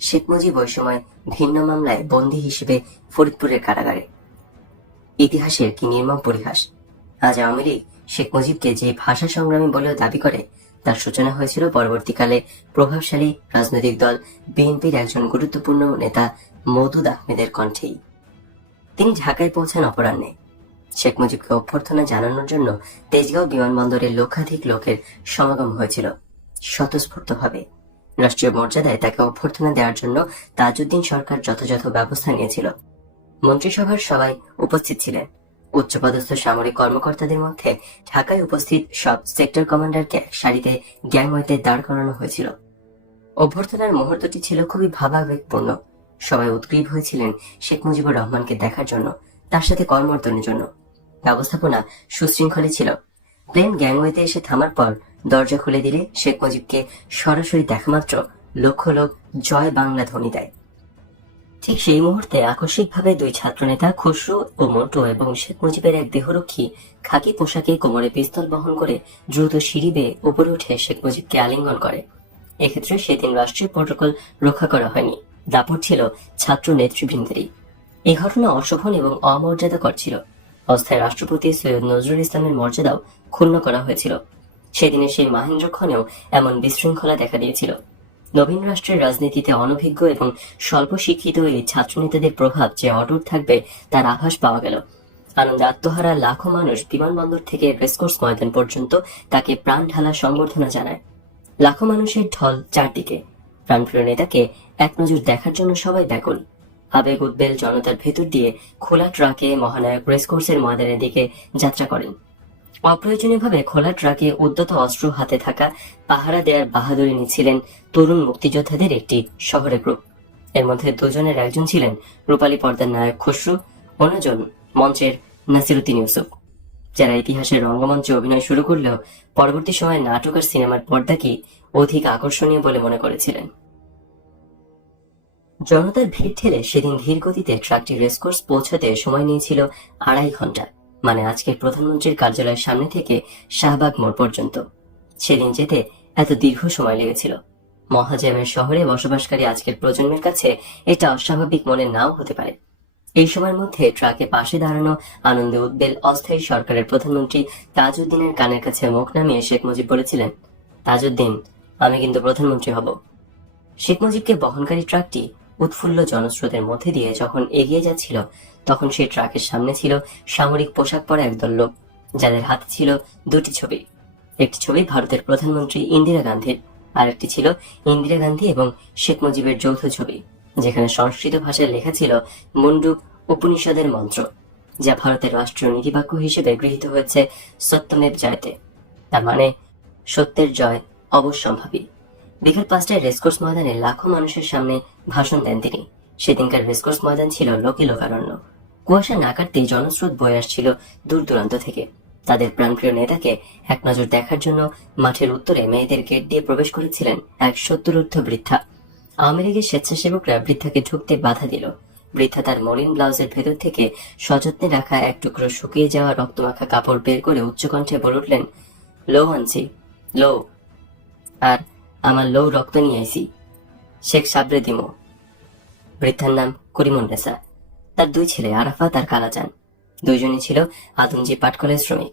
শেখ মুজিব ওই সময় ভিন্ন মামলায় বন্দী হিসেবে ফরিদপুরের কারাগারে। ইতিহাসের কি নির্মম পরিহাস! আজ আওয়ামী লীগ শেখ মুজিবকে যে ভাষা সংগ্রামী বলেও দাবি করে, তার সূচনা হয়েছিল পরবর্তীকালে প্রভাবশালী রাজনৈতিক দল বিএনপির একজন গুরুত্বপূর্ণ নেতা মওদুদ আহমেদের কণ্ঠেই। তিনি ঢাকায় পৌঁছান অপরাহ্নে। শেখ মুজিবকে অভ্যর্থনা জানানোর জন্য তেজগাঁও বিমানবন্দরে লক্ষাধিক লোকের সমাগম হয়েছিল স্বতঃস্ফূর্তভাবে। রাষ্ট্রীয় মর্যাদায় তাকে অভ্যর্থনা দেওয়ার জন্য তাজউদ্দিন সরকার যথাযথ ব্যবস্থা নিয়েছিল। মন্ত্রিসভার সবাই উপস্থিত ছিলেন। উচ্চপদস্থ সামরিক কর্মকর্তাদের মধ্যে ঢাকায় উপস্থিত সব সেক্টর কমান্ডারকে এক সারিতে গ্যাংওয়েতে দাঁড় করানো হয়েছিল। অভ্যর্থনার মুহূর্তটি ছিল খুবই ভাবাবেগপূর্ণ। সবাই উদ্গ্রীব হয়েছিলেন শেখ মুজিবুর রহমানকে দেখার জন্য, তার সাথে কর্মর্দনের জন্য। ব্যবস্থাপনা সুশৃঙ্খলে ছিল। প্লেন গ্যাংওয়েতে এসে থামার পর দরজা খুলে দিলে শেখ মুজিবকে সরাসরি দেখা মাত্র লক্ষ লোক জয় বাংলা ধ্বনি দেয়। ঠিক সেই মুহূর্তে আকস্মিকভাবে দুই ছাত্রনেতা খসরু ও মন্টু এবং শেখ মুজিবের এক দেহরক্ষী খাকি পোশাকে কোমরে পিস্তল বহন করে দ্রুত সিঁড়ি বেয়ে উপরে উঠে শেখ মুজিবকে আলিঙ্গন করে। এক্ষেত্রে সেদিন রাষ্ট্রীয় প্রটোকল রক্ষা করা হয়নি। দাপট ছিল ছাত্র নেতৃবৃন্দেরই। এই ঘটনা অশোভন এবং অমর্যাদাকর ছিল। অস্থায়ী রাষ্ট্রপতি সৈয়দ নজরুল ইসলামের মর্যাদাও ক্ষুণ্ণ করা হয়েছিল। সেদিনের সেই মাহেন্দ্রক্ষণেও এমন বিশৃঙ্খলা দেখা দিয়েছিল। নবীন রাষ্ট্রের রাজনীতিতে অনভিজ্ঞ এবং স্বল্প শিক্ষিত এই ছাত্রনেতাদের প্রভাব যে অটুট থাকবে তার আভাস পাওয়া গেল। আনন্দে আত্মহারা লাখো মানুষ বিমানবন্দর থেকে রেসকোর্স ময়দান পর্যন্ত তাকে প্রাণ ঢালা সংবর্ধনা জানায়। লাখো মানুষের ঢল চারদিকে। প্রাণপ্রিয় নেতাকে এক নজর দেখার জন্য সবাই ব্যাকুল। আবেগ উদ্বেল জনতার ভেতর দিয়ে খোলা ট্রাকে মহানায়ক রেসকোর্সের ময়দানের দিকে যাত্রা করেন। অপ্রয়োজনীয়ভাবে খোলা ট্রাকে উদ্যত অস্ত্র হাতে থাকা পাহারা দেওয়ার বাহাদুরি নিচ্ছিলেন তরুণ মুক্তিযোদ্ধাদের একটি শহরের গ্রুপ। এর মধ্যে দুজনের একজন ছিলেন রূপালী পর্দার নায়ক খসরু, অন্যজন মঞ্চের নাসিরুদ্দিন ইউসুফ, যারা ইতিহাসের রঙ্গমঞ্চে অভিনয় শুরু করলেও পরবর্তী সময়ে নাটক আর সিনেমার পর্দাকে অধিক আকর্ষণীয় বলে মনে করেছিলেন। জনতার ভিড় ঠেলে সেদিন ধীর গতিতে ট্রাকটি রেসকোর্স পৌঁছাতে সময় নিয়েছিল 2.5 ঘন্টা, মানে আজকের প্রধানমন্ত্রীর কার্যালয়ের সামনে থেকে শাহবাগ মোড় পর্যন্ত। সেদিন যেতে এত দীর্ঘ সময় লেগেছিল। মহাজ্যামের শহরে বসবাসকারী আজকের প্রজন্মের কাছে এটা অস্বাভাবিক মনে নাও হতে পারে। এই সময়ের মধ্যে ট্রাকে পাশে দাঁড়ানো আনন্দে উদ্বেল অস্থায়ী সরকারের প্রধানমন্ত্রী তাজউদ্দিনের কানের কাছে মুখ নামিয়ে শেখ মুজিব বলেছিলেন, তাজউদ্দিন, আমি কিন্তু প্রধানমন্ত্রী হব। শেখ মুজিবকে বহনকারী ট্রাকটি উৎফুল্ল জনস্রোতের মধ্যে দিয়ে যখন এগিয়ে যাচ্ছিল, তখন সেই ট্রাকের সামনে ছিল সামরিক পোশাক পরা একদল লোক, যাদের হাতে ছিল দুটি ছবি। একটি ছবি ভারতের প্রধানমন্ত্রী ইন্দিরা গান্ধীর, আর একটি ছিল ইন্দিরা গান্ধী এবং শেখ মুজিবের যৌথ ছবি, যেখানে সংস্কৃত ভাষায় লেখা ছিল মুন্ডুক উপনিষদের মন্ত্র, যা ভারতের রাষ্ট্রীয় নীতিবাক্য হিসেবে গৃহীত হয়েছে সত্যমেব জয়তে। তার মানে সত্যের জয় অবশ্যম্ভাবী। বিকেল 5টায় রেসকোর্স ময়দানে লাখো মানুষের সামনে ভাষণ দেন তিনি। সেদিনকার রেসকোর্স ময়দান ছিল লোকে লোকারণ্য। কুয়াশা না কাটতেই জনস্রোত বয়ে আসছিল দূর দূরান্ত থেকে। তাদের প্রাণপ্রিয় নেতাকে এক নজর দেখার জন্য মাঠের উত্তরে মেয়েদের গেট দিয়ে প্রবেশ করেছিলেন এক 70 বৃদ্ধা। আওয়ামী লীগের স্বেচ্ছাসেবকরা বৃদ্ধাকে ঢুকতে বাধা দিল। বৃদ্ধা তার মলিন ব্লাউজের ভেতর থেকে সযত্নে রাখা এক টুকরো শুকিয়ে যাওয়া রক্তমাখা কাপড় বের করে উচ্চকণ্ঠে বলে উঠলেন, লো আনছি, লো, আর আমার লো রক্ত নিয়ে আইসি, শেখ সাবরে দিমো। বৃদ্ধার নাম করিমুন্নেসা। তার 2 ছেলে আরাফাত আর কালাচান। দুইজনই ছিল আদমজি পাটকলের শ্রমিক।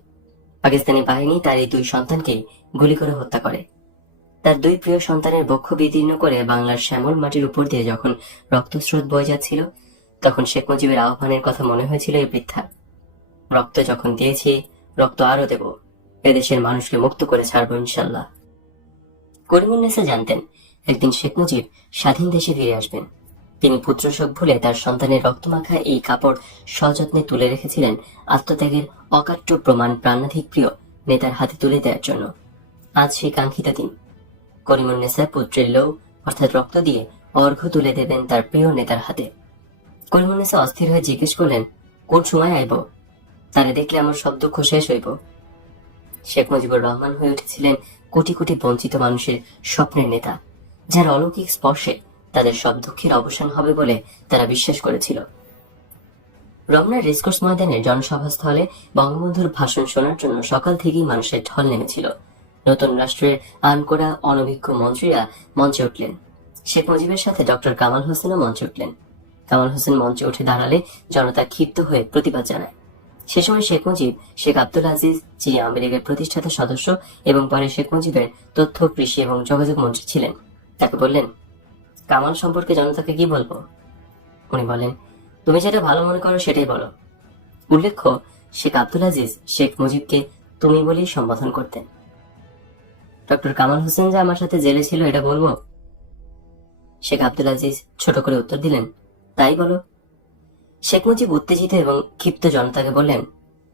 পাকিস্তানি বাহিনী তার এই 2 সন্তানকেই গুলি করে হত্যা করে। তার 2 প্রিয় সন্তানের বক্ষ বিদীর্ণ করে বাংলার শ্যামল মাটির উপর দিয়ে যখন রক্তস্রোত বয়ে যাচ্ছিল, তখন শেখ মুজিবের আহ্বানের কথা মনে হয়েছিল এই বৃদ্ধা। রক্ত যখন দিয়েছি, রক্ত আরো দেব, এদেশের মানুষকে মুক্ত করে ছাড়বো ইনশাল্লাহ। করিমুন্নেসা জানতেন একদিন শেখ মুজিব স্বাধীন দেশে ফিরে আসবেন। তিনি পুত্রশোক ভুলে তার সন্তানের রক্তমাখা এই কাপড় সযত্নে তুলে রেখেছিলেন আত্মত্যাগের অকাট্য প্রমাণ প্রাণাধিক প্রিয় নেতার হাতে তুলে দেওয়ার জন্য। আজ সেই কাঙ্ক্ষিত দিন। করিমুন্নেসা পুত্রের লৌ অর্থাৎ রক্ত দিয়ে অর্ঘ্য তুলে দেবেন তার প্রিয় নেতার হাতে। করিমুন্নেসা অস্থির হয়ে জিজ্ঞেস করলেন, কোন সময় আইব? তারে দেখলে আমার সব দুঃখ শেষ হইব। শেখ মুজিবুর রহমান হয়ে উঠেছিলেন কোটি কোটি বঞ্চিত মানুষের স্বপ্নের নেতা, যার অলৌকিক স্পর্শে তাদের সব দুঃখের অবসান হবে বলে তারা বিশ্বাস করেছিল। রমনার রেসকোর্স ময়দানের জনসভাস্থলে বঙ্গবন্ধুর ভাষণ শোনার জন্য সকাল থেকেই মানুষের ঢল নেমেছিল। নতুন রাষ্ট্রের আনকোড়া অনভিজ্ঞ মন্ত্রীরা মঞ্চে উঠলেন। শেখ মুজিবের সাথে ডক্টর কামাল হোসেনও মঞ্চে উঠলেন। কামাল হোসেন মঞ্চে উঠে দাঁড়ালে জনতা ক্ষিপ্ত হয়ে প্রতিবাদ জানায়। সে সময় শেখ মুজিব শেখ আব্দুল আজিজ, যিনি আওয়ামী লীগের প্রতিষ্ঠাতা সদস্য এবং পরে শেখ মুজিবের তথ্য, কৃষি এবং যোগাযোগ মন্ত্রী ছিলেন, তাকে বললেন, কামাল সম্পর্কে জনতাকে কি বলবো? উনি বলেন, তুমি যেটা ভালো মনে করো সেটাই বলো। উল্লেখ্য, শেখ আব্দুল আজিজ শেখ মুজিবকে তুমি বলেই সম্বোধন করতেন। ডক্টর কামাল হোসেন যে আমার সাথে জেলে ছিল এটা বলবো? শেখ আব্দুল আজিজ ছোট করে উত্তর দিলেন, তাই বলো। শেখ মুজিব উত্তেজিত এবং ক্ষিপ্ত জনতাকে বললেন,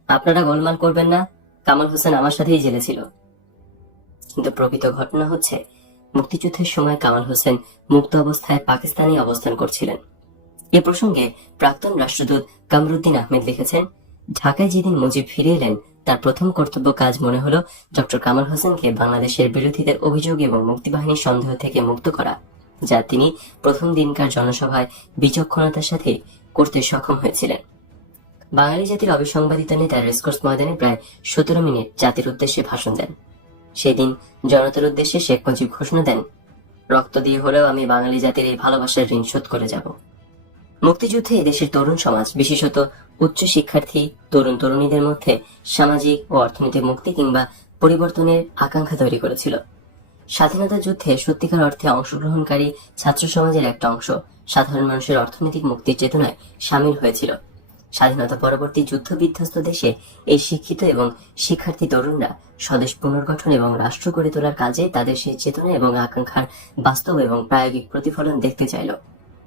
আপনারা গোলমাল করবেন না, কামাল হোসেন আমার সাথেই জেলে ছিল। কিন্তু প্রকৃত ঘটনা হচ্ছে, মুক্তিযুদ্ধের সময় কামাল হোসেন মুক্ত অবস্থায় পাকিস্তানে অবস্থান করছিলেন। এ প্রসঙ্গে প্রাক্তন রাষ্ট্রদূত কামরুদ্দিন আহমেদ লিখেছেন, ঢাকায় যেদিন মুজিব ফিরে এলেন তার প্রথম কর্তব্য কাজ মনে হলো ডক্টর কামাল হোসেনকে বাংলাদেশের বিরোধীদের অভিযোগ এবং মুক্তিবাহিনীর সন্দেহ থেকে মুক্ত করা, যা তিনি প্রথম দিনকার জনসভায় বিচক্ষণতার সাথে করতে সক্ষম হয়েছিলেন। বাঙালি জাতির অবিসংবাদিত নেতা রেসকোর্স ময়দানে প্রায় 17 মিনিট জাতির উদ্দেশ্যে ভাষণ দেন। সেদিন জনতার উদ্দেশ্যে শেখ মুজিব ঘোষণা দেন, রক্ত দিয়ে হলেও আমি বাঙালি জাতির এই ভালোবাসার ঋণ শোধ করে যাব। মুক্তিযুদ্ধে এদেশের তরুণ সমাজ, বিশেষত উচ্চ শিক্ষার্থী তরুণ তরুণীদের মধ্যে সামাজিক ও অর্থনৈতিক মুক্তি কিংবা পরিবর্তনের আকাঙ্ক্ষা তৈরি করেছিল। স্বাধীনতা যুদ্ধে সত্যিকার অর্থে অংশগ্রহণকারী ছাত্র সমাজের একটা অংশ সাধারণ মানুষের অর্থনৈতিক মুক্তির চেতনায় সামিল হয়েছিল। স্বাধীনতা পরবর্তী যুদ্ধ বিধ্বস্ত দেশে এই শিক্ষিত এবং শিক্ষার্থী তরুণরা স্বদেশ পুনর্গঠন এবং রাষ্ট্র গড়ে তোলার কাজে তাদের সেই চেতনা এবং আকাঙ্ক্ষার বাস্তব এবং প্রায়োগিক প্রতিফলন দেখতে চাইল।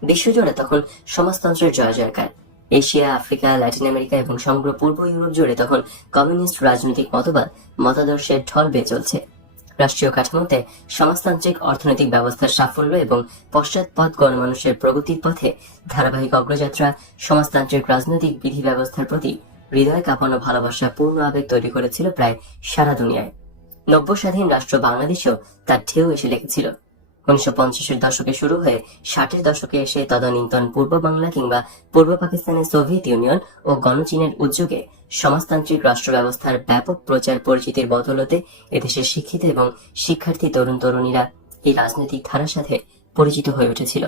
বিশ্বজুড়ে তখন সমাজতন্ত্রের জয় জয়কার। এশিয়া, আফ্রিকা, ল্যাটিন আমেরিকা এবং সমগ্র পূর্ব ইউরোপ জুড়ে তখন কমিউনিস্ট রাজনৈতিক মতাদর্শের ঢল বেয়ে চলছে। রাষ্ট্রীয় কাঠামোতে সমাজতান্ত্রিক অর্থনৈতিক ব্যবস্থার সাফল্য এবং পশ্চাৎপদ গণমানুষের প্রগতির পথে ধারাবাহিক অগ্রযাত্রা সমাজতান্ত্রিক রাজনৈতিক বিধি ব্যবস্থার প্রতি হৃদয় কাঁপানো ভালোবাসা পূর্ণ আবেগ তৈরি করেছিল প্রায় সারা দুনিয়ায়। নব্য স্বাধীন রাষ্ট্র বাংলাদেশেও তার ঢেউ এসে লেগেছিল। 1950-এর দশকে শুরু হয়ে 60-এর দশকে এসে তদানীন্তন পূর্ব বাংলা কিংবা পূর্ব পাকিস্তানের সোভিয়েত ইউনিয়ন ও গণচীনের উদ্যোগে সমাজতান্ত্রিক রাষ্ট্র ব্যবস্থার ব্যাপক প্রচার পরিচিতির বদৌলতে এদেশের শিক্ষিত এবং শিক্ষার্থী তরুণ তরুণীরা এই রাজনৈতিক ধারার সাথে পরিচিত হয়ে উঠেছিল।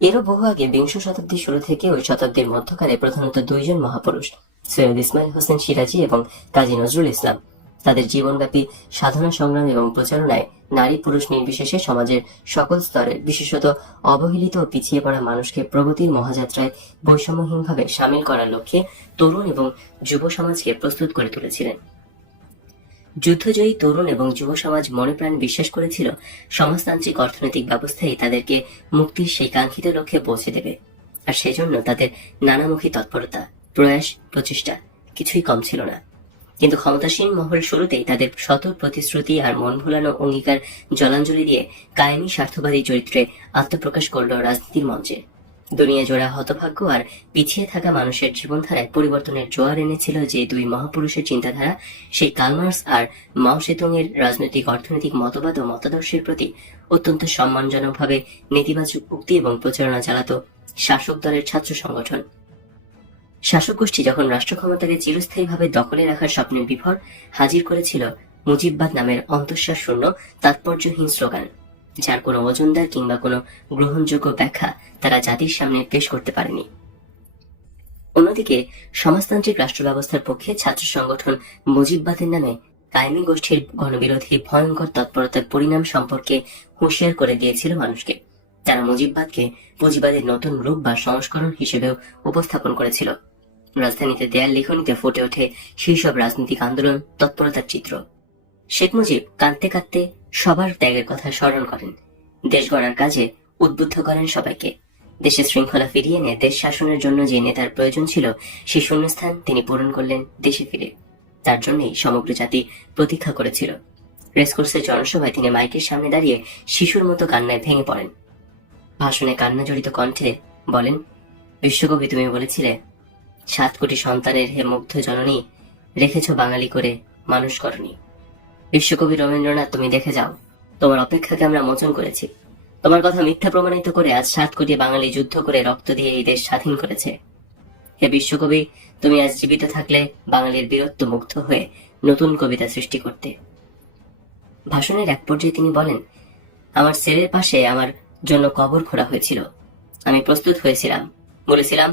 এরও বহু আগে বিংশ শতাব্দীর শুরু থেকে ওই শতাব্দীর মধ্যকালে প্রধানত দুইজন মহাপুরুষ, সৈয়দ ইসমাইল হোসেন সিরাজি এবং কাজী নজরুল ইসলাম, তাদের জীবনব্যাপী সাধনা সংগ্রাম এবং প্রচারণায় নারী পুরুষ নির্বিশেষে সমাজের সকল স্তরের, বিশেষত অবহেলিত ও পিছিয়ে পড়া মানুষকে প্রগতির মহাযাত্রায় বৈষম্যহীনভাবে সামিল করার লক্ষ্যে তরুণ এবং যুব সমাজকে প্রস্তুত করে তুলেছিলেন। যুদ্ধজয়ী তরুণ এবং যুব সমাজ মনে প্রাণ বিশ্বাস করেছিল সমাজতান্ত্রিক অর্থনৈতিক ব্যবস্থাই তাদেরকে মুক্তির সেই কাঙ্ক্ষিত লক্ষ্যে পৌঁছে দেবে, আর সেজন্য তাদের নানামুখী তৎপরতা, প্রয়াস, প্রচেষ্টা কিছুই কম ছিল না। কিন্তু ক্ষমতাসীন মহল শুরুতেই তাদের শত প্রতিশ্রুতি আর মন ভোলানো অঙ্গীকার জলাঞ্জলি দিয়ে কায়েমি স্বার্থবাদী চরিত্রে আত্মপ্রকাশ করল রাজনীতির মঞ্চে। দুনিয়া জোড়া হতভাগ্য আর পিছিয়ে থাকা মানুষের জীবনধারায় পরিবর্তনের জোয়ার এনেছিল যে দুই মহাপুরুষের চিন্তাধারা, সেই কার্ল মার্কস আর মাও সেতুং এর রাজনৈতিক অর্থনৈতিক মতবাদ ও মতাদর্শের প্রতি অত্যন্ত সম্মানজনকভাবে নেতিবাচক উক্তি এবং প্রচারণা চালাত শাসক দলের ছাত্র সংগঠন। শাসক গোষ্ঠী যখন রাষ্ট্র ক্ষমতাকে চিরস্থায়ীভাবে দখলে রাখার স্বপ্নে বিভোর, হাজির করেছিল মুজিববাদ নামের অন্তঃশ্বাস শূন্য তাৎপর্যহীন স্লোগান, যার কোনো ওজনদার কিংবা কোনো গ্রহণযোগ্য ব্যাখ্যা তারা জাতির সামনে পেশ করতে পারেনি। অন্যদিকে সমাজতান্ত্রিক রাষ্ট্র ব্যবস্থার পক্ষে ছাত্র সংগঠন মুজিববাদের নামে কায়েমি গোষ্ঠীর গণবিরোধী ভয়ঙ্কর তৎপরতার পরিণাম সম্পর্কে হুঁশিয়ার করে দিয়েছিল মানুষকে। তারা মুজিববাদকে পুঁজিবাদের নতুন রূপ বা সংস্করণ হিসেবেও উপস্থাপন করেছিল। রাজধানীতে দেয়াল লিখনিতে ফুটে ওঠে সেই সব রাজনৈতিক আন্দোলন তৎপরতার চিত্র। শেখ মুজিব কাঁদতে কাঁদতে সবার ত্যাগের কথা স্মরণ করেন, দেশ গড়ার কাজে উদ্বুদ্ধ করেন সবাইকে। দেশে শৃঙ্খলা ফিরিয়ে এনে দেশ শাসনের জন্য যে নেতার প্রয়োজন ছিল সেই শূন্যস্থান তিনি পূরণ করলেন দেশে ফিরে। তার জন্যই সমগ্র জাতি প্রতীক্ষা করেছিল। রেসকোর্সের জনসভায় তিনি মাইকের সামনে দাঁড়িয়ে শিশুর মতো কান্নায় ভেঙে পড়েন। ভাষণে কান্না জড়িত কণ্ঠে বলেন, বিশ্বকবি, তুমি বলেছিলে 7 কোটি সন্তানের হে মুগ্ধ জননী, রেখেছ বাঙালি করে মানুষ করনি। বিশ্বকবি রবীন্দ্রনাথ, তুমি দেখে যাও, তোমার অপেক্ষাকে আমরা মোচন করেছি। তোমার কথা মিথ্যা প্রমাণিত করে আজ 7 কোটি বাঙালি যুদ্ধ করে রক্ত দিয়ে এই দেশ স্বাধীন করেছে। হে বিশ্বকবি, তুমি আজ জীবিত থাকলে বাঙালির বীরত্ব মুগ্ধ হয়ে নতুন কবিতা সৃষ্টি করতে। ভাষণের এক পর্যায়ে তিনি বলেন, আমার সেলের পাশে আমার জন্য কবর খোঁড়া হয়েছিল। আমি প্রস্তুত হয়েছিলাম, বলেছিলাম,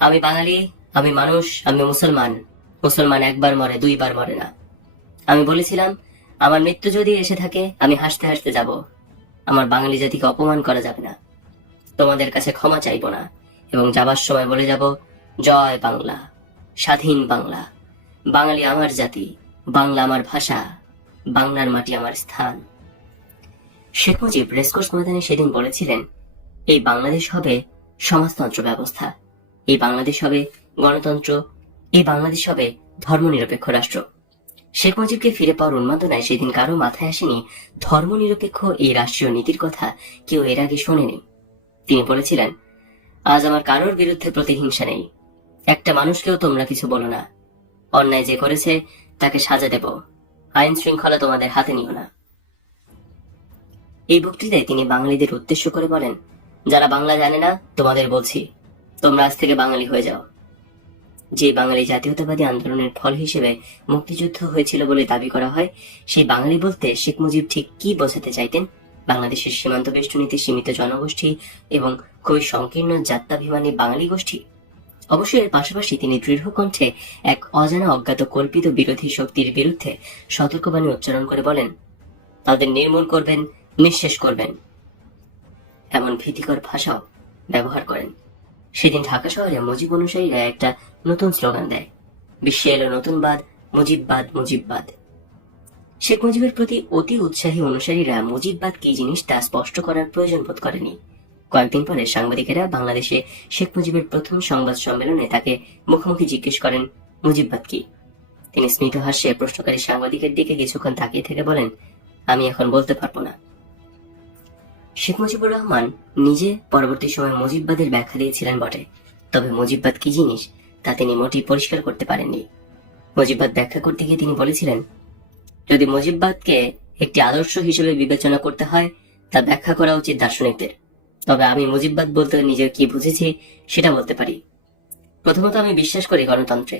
আমি বাঙালি, আমি মানুষ, আমি মুসলমান, মুসলমান একবার মরে, দুইবার মরে না। আমি বলেছিলাম, আমার মৃত্যু যদি এসে থাকে আমি হাসতে হাসতে যাব। আমার বাঙালি জাতিকে অপমান করা যাবে না। তোমাদের কাছে ক্ষমা চাইব না, এবং যাবার সময় বলে যাব, জয় বাংলা, স্বাধীন বাংলা, বাঙালি আমার জাতি, বাংলা আমার ভাষা, বাংলার মাটি আমার স্থান। শেখ মুজিব রেসকোর্স ময়দানে সেদিন বলেছিলেন, এই বাংলাদেশ হবে সমাজতন্ত্র ব্যবস্থা, এই বাংলাদেশ হবে গণতন্ত্র, এই বাংলাদেশ হবে ধর্মনিরপেক্ষ রাষ্ট্র। শেখ মুজিবকে ফিরে পাওয়ার উন্মাদনায় সেদিন কারো মাথায় আসেনি ধর্মনিরপেক্ষ এই রাষ্ট্রীয় নীতির কথা কেউ এর আগে শোনেনি। তিনি বলেছিলেন, আজ আমার কারোর বিরুদ্ধে প্রতিহিংসা নেই, একটা মানুষকেও তোমরা কিছু বলো না, অন্যায় যে করেছে তাকে সাজা দেব, আইন শৃঙ্খলা তোমাদের হাতে নিও না। এই বক্তৃতায় তিনি বাঙালিদের উদ্দেশ্য করে বলেন, যারা বাংলা জানে না তোমাদের বলছি, তোমরা আজ থেকে বাঙালি হয়ে যাও। যে বাঙালি জাতীয়তাবাদী আন্দোলনের ফল হিসেবে মুক্তিযুদ্ধ হয়েছিল বলে দাবি করা হয়, সেই বাঙালি বলতে শেখ মুজিব ঠিক কি বোঝাতে চাইতেন? বাংলাদেশের সীমান্ত বেষ্টনীতে সীমিত জনগোষ্ঠী এবং খুবই সংকীর্ণ জাত্যাভিমানী বাঙালি গোষ্ঠী? অবশ্যই এর পাশাপাশি তিনি দৃঢ় কণ্ঠে এক অজানা অজ্ঞাত কল্পিত বিরোধী শক্তির বিরুদ্ধে সতর্কবাণী উচ্চারণ করে বলেন, তাদের নির্মূল করবেন, নিঃশেষ করবেন, এমন ভীতিকর ভাষাও ব্যবহার করেন। সেদিন ঢাকা শহরে মুজিব অনুসারীরা একটা নতুন স্লোগান দেয়, বিশ্বে এলো নতুনবাদ, মুজিববাদ, মুজিববাদ। শেখ মুজিবের প্রতি অতি উৎসাহী অনুসারীরা মুজিববাদ কি জিনিস তা স্পষ্ট করার প্রয়োজন বোধ করেনি। কয়েকদিন পরে সাংবাদিকেরা বাংলাদেশে শেখ মুজিবের প্রথম সংবাদ সম্মেলনে তাকে মুখোমুখি জিজ্ঞেস করেন, মুজিববাদ কি? তিনি স্মিত হাস্যে প্রশ্নকারী সাংবাদিকের দিকে কিছুক্ষণ তাকিয়ে থেকে বলেন, আমি এখন বলতে পারবো না। শেখ মুজিবুর রহমান নিজে পরবর্তী সময় মুজিববাদের ব্যাখ্যা দিয়েছিলেন বটে, তবে মুজিববাদ কি জিনিস তা তিনি মোটেই পরিষ্কার করতে পারেননি। মুজিববাদ ব্যাখ্যা করতে গিয়ে তিনি বলেছিলেন, যদি মুজিববাদকে একটি আদর্শ হিসেবে বিবেচনা করতে হয় তা ব্যাখ্যা করা উচিত দার্শনিকদের, তবে আমি মুজিববাদ বলতে নিজে কি বুঝেছি সেটা বলতে পারি। প্রথমত, আমি বিশ্বাস করি গণতন্ত্রে,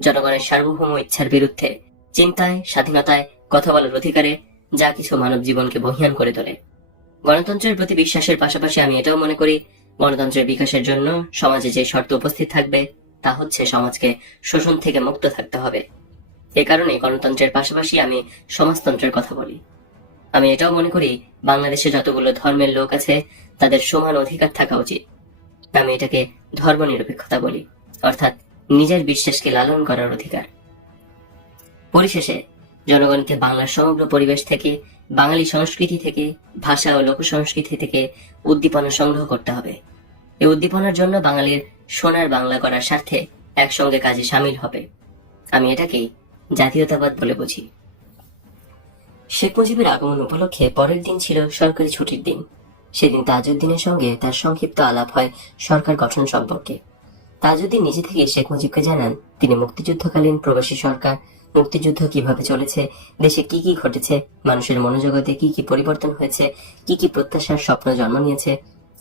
জনগণের সার্বভৌম ইচ্ছার বিরুদ্ধে, চিন্তায়, স্বাধীনতায়, কথা বলার অধিকারে, যা কিছু মানব জীবনকে বহিয়ান করে তোলে। গণতন্ত্রের প্রতি বিশ্বাসের পাশাপাশি আমি এটাও মনে করি, গণতন্ত্রের বিকাশের জন্য সমাজে যে শর্ত উপস্থিত থাকবে তা হচ্ছে সমাজকে শোষণ থেকে মুক্ত থাকতে হবে। এ কারণে গণতন্ত্রের পাশাপাশি আমি সমাজতন্ত্রের কথা বলি। আমি এটাও মনে করি, বাংলাদেশে যতগুলো ধর্মের লোক আছে তাদের সমান অধিকার থাকা উচিত। আমি এটাকে ধর্মনিরপেক্ষতা বলি, অর্থাৎ নিজের বিশ্বাসকে লালন করার অধিকার। পরিশেষে জনগণকে বাংলার সমগ্র পরিবেশ থেকে, বাঙালি সংস্কৃতি থেকে, ভাষা ও লোক সংস্কৃতি থেকে উদ্দীপনা সংগ্রহ করতে হবে। এই উদ্দীপনার জন্য বাঙালির সোনার বাংলা করার স্বার্থে একসঙ্গে কাজে সামিল হবে। আমি এটাকেই জাতীয়তাবাদ বলে বুঝি। শেখ মুজিবের আগমন উপলক্ষে পরের দিন ছিল সরকারি ছুটির দিন। সেদিন তাজউদ্দিনের সঙ্গে তার সংক্ষিপ্ত আলাপ হয় সরকার গঠন সম্পর্কে। তাজউদ্দিন নিজে থেকে শেখ মুজিবকে জানান, তিনি মুক্তিযুদ্ধকালীন প্রবাসী সরকার, মুক্তিযুদ্ধ কিভাবে চলেছে, দেশে কি কি ঘটেছে, মানুষের মনোজগতে কি কি পরিবর্তন হয়েছে, কি কি প্রত্যাশার স্বপ্ন জন্ম নিয়েছে,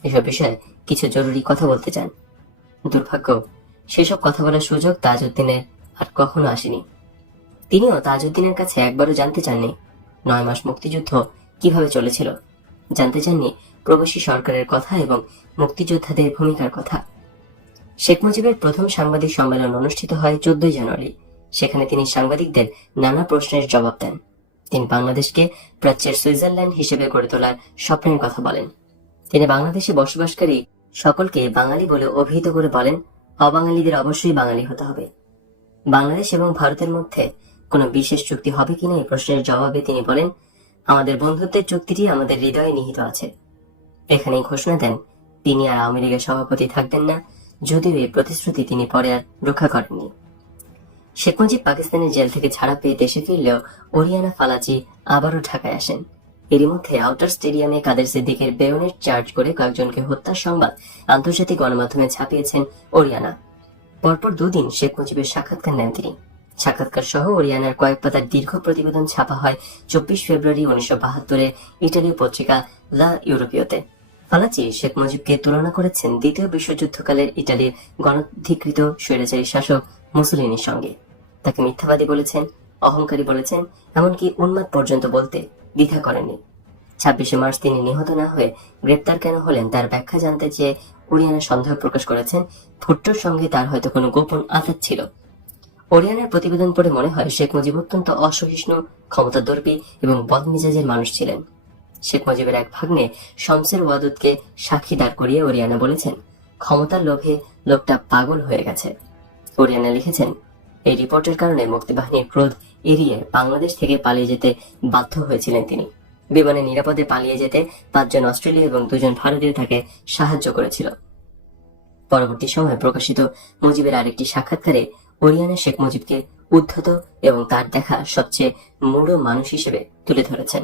এসব বিষয়ে কিছু জরুরি কথা বলতে চান। দুর্ভাগ্য, সেসব কথা বলার সুযোগ তাজউদ্দিনের আর কখনো আসেনি। তিনিও তাজউদ্দিনের কাছে একবারও জানতে চাননি 9 মাস মুক্তিযুদ্ধ কিভাবে চলেছিল, জানতে চাননি প্রবাসী সরকারের কথা এবং মুক্তিযোদ্ধাদের ভূমিকার কথা। শেখ মুজিবের প্রথম সাংবাদিক সম্মেলন অনুষ্ঠিত হয় 14 জানুয়ারি। সেখানে তিনি সাংবাদিকদের নানা প্রশ্নের জবাব দেন। তিনি বাংলাদেশকে প্রাচ্যের সুইজারল্যান্ড হিসেবে গড়ে তোলার স্বপ্নের কথা বলেন। তিনি বাংলাদেশে বসবাসকারী সকলকে বাঙালি বলে অভিহিত করে বলেন, অবাঙালিদের অবশ্যই বাঙালি হতে হবে। বাংলাদেশ এবং ভারতের মধ্যে কোনো বিশেষ চুক্তি হবে কিনা এই প্রশ্নের জবাবে তিনি বলেন, আমাদের বন্ধুত্বের চুক্তিটি আমাদের হৃদয়ে নিহিত আছে। এখানেই ঘোষণা দেন তিনি আর আওয়ামী লীগের সভাপতি থাকবেন না, যদিও এই প্রতিশ্রুতি তিনি পরে আর রক্ষা করেননি। শেখ মুজিব পাকিস্তানের জেল থেকে ছাড়া পেয়ে দেশে ফিরলেও ওরিয়ানা ফালাচি আবারও ঢাকায় আসেন। এরই মধ্যে আউটার স্টেডিয়ামে কাদের সিদ্দিকের বেয়নেট চার্জ করে কয়েকজনকে হত্যার সংবাদ আন্তর্জাতিক গণমাধ্যমে ছাপিয়েছেন ওরিয়ানা। পরপর 2 দিন শেখ মুজিবের সাক্ষাৎকার নেন তিনি। সাক্ষাৎকার সহ ওরিয়ানার কয়েক পাতার দীর্ঘ প্রতিবেদন ছাপা হয় 24 ফেব্রুয়ারি 1972 ইটালীয় পত্রিকা লা ইউরোপীয়তে। ফালাচি শেখ মুজিবকে তুলনা করেছেন দ্বিতীয় বিশ্বযুদ্ধকালের ইটালির গণধিকৃত স্বৈরাচারী শাসক মুসোলিনির সঙ্গে। তাকে মিথ্যাবাদী বলেছেন, অহংকারী বলেছেন, এমনকি উন্মাদ পর্যন্ত বলতে দ্বিধা করেননি। 26শে মার্চ তিনি নিহত না হয়ে গ্রেপ্তার কেন হলেন তার ব্যাখ্যা জানতে চেয়ে ওরিয়ানা সন্দেহ প্রকাশ করেছেন ভুট্টোর সঙ্গে তার হয়তো কোনো গোপন আঘাত ছিল। ওরিয়ানের প্রতিবেদন পড়ে মনে হয় শেখ মুজিব অত্যন্ত অসহিষ্ণু, ক্ষমতাদর্পী এবং বদমেজাজের মানুষ ছিলেন। শেখ মুজিবের এক ভাগ্নে শমসের ওয়াদুদকে সাক্ষী দাঁড় করিয়ে ওরিয়ানা বলেছেন, ক্ষমতার লোভে লোকটা পাগল হয়ে গেছে। ওরিয়ানা লিখেছেন, এই রিপোর্টের কারণে মুক্তিবাহিনীর ক্রোধ এড়িয়ে বাংলাদেশ থেকে পালিয়ে যেতে বাধ্য হয়েছিলেন তিনি। বিমানে নিরাপদে পালিয়ে যেতে 5 জন অস্ট্রেলীয় এবং 2 জন ভারতীয় তাকে সাহায্য করেছিল। পরবর্তী সময়ে প্রকাশিত মুজিবের আরেকটি সাক্ষাৎকারে ওরিয়ানা শেখ মুজিবকে উদ্ধত এবং তার দেখা সবচেয়ে মূঢ় মানুষ হিসেবে তুলে ধরেছেন।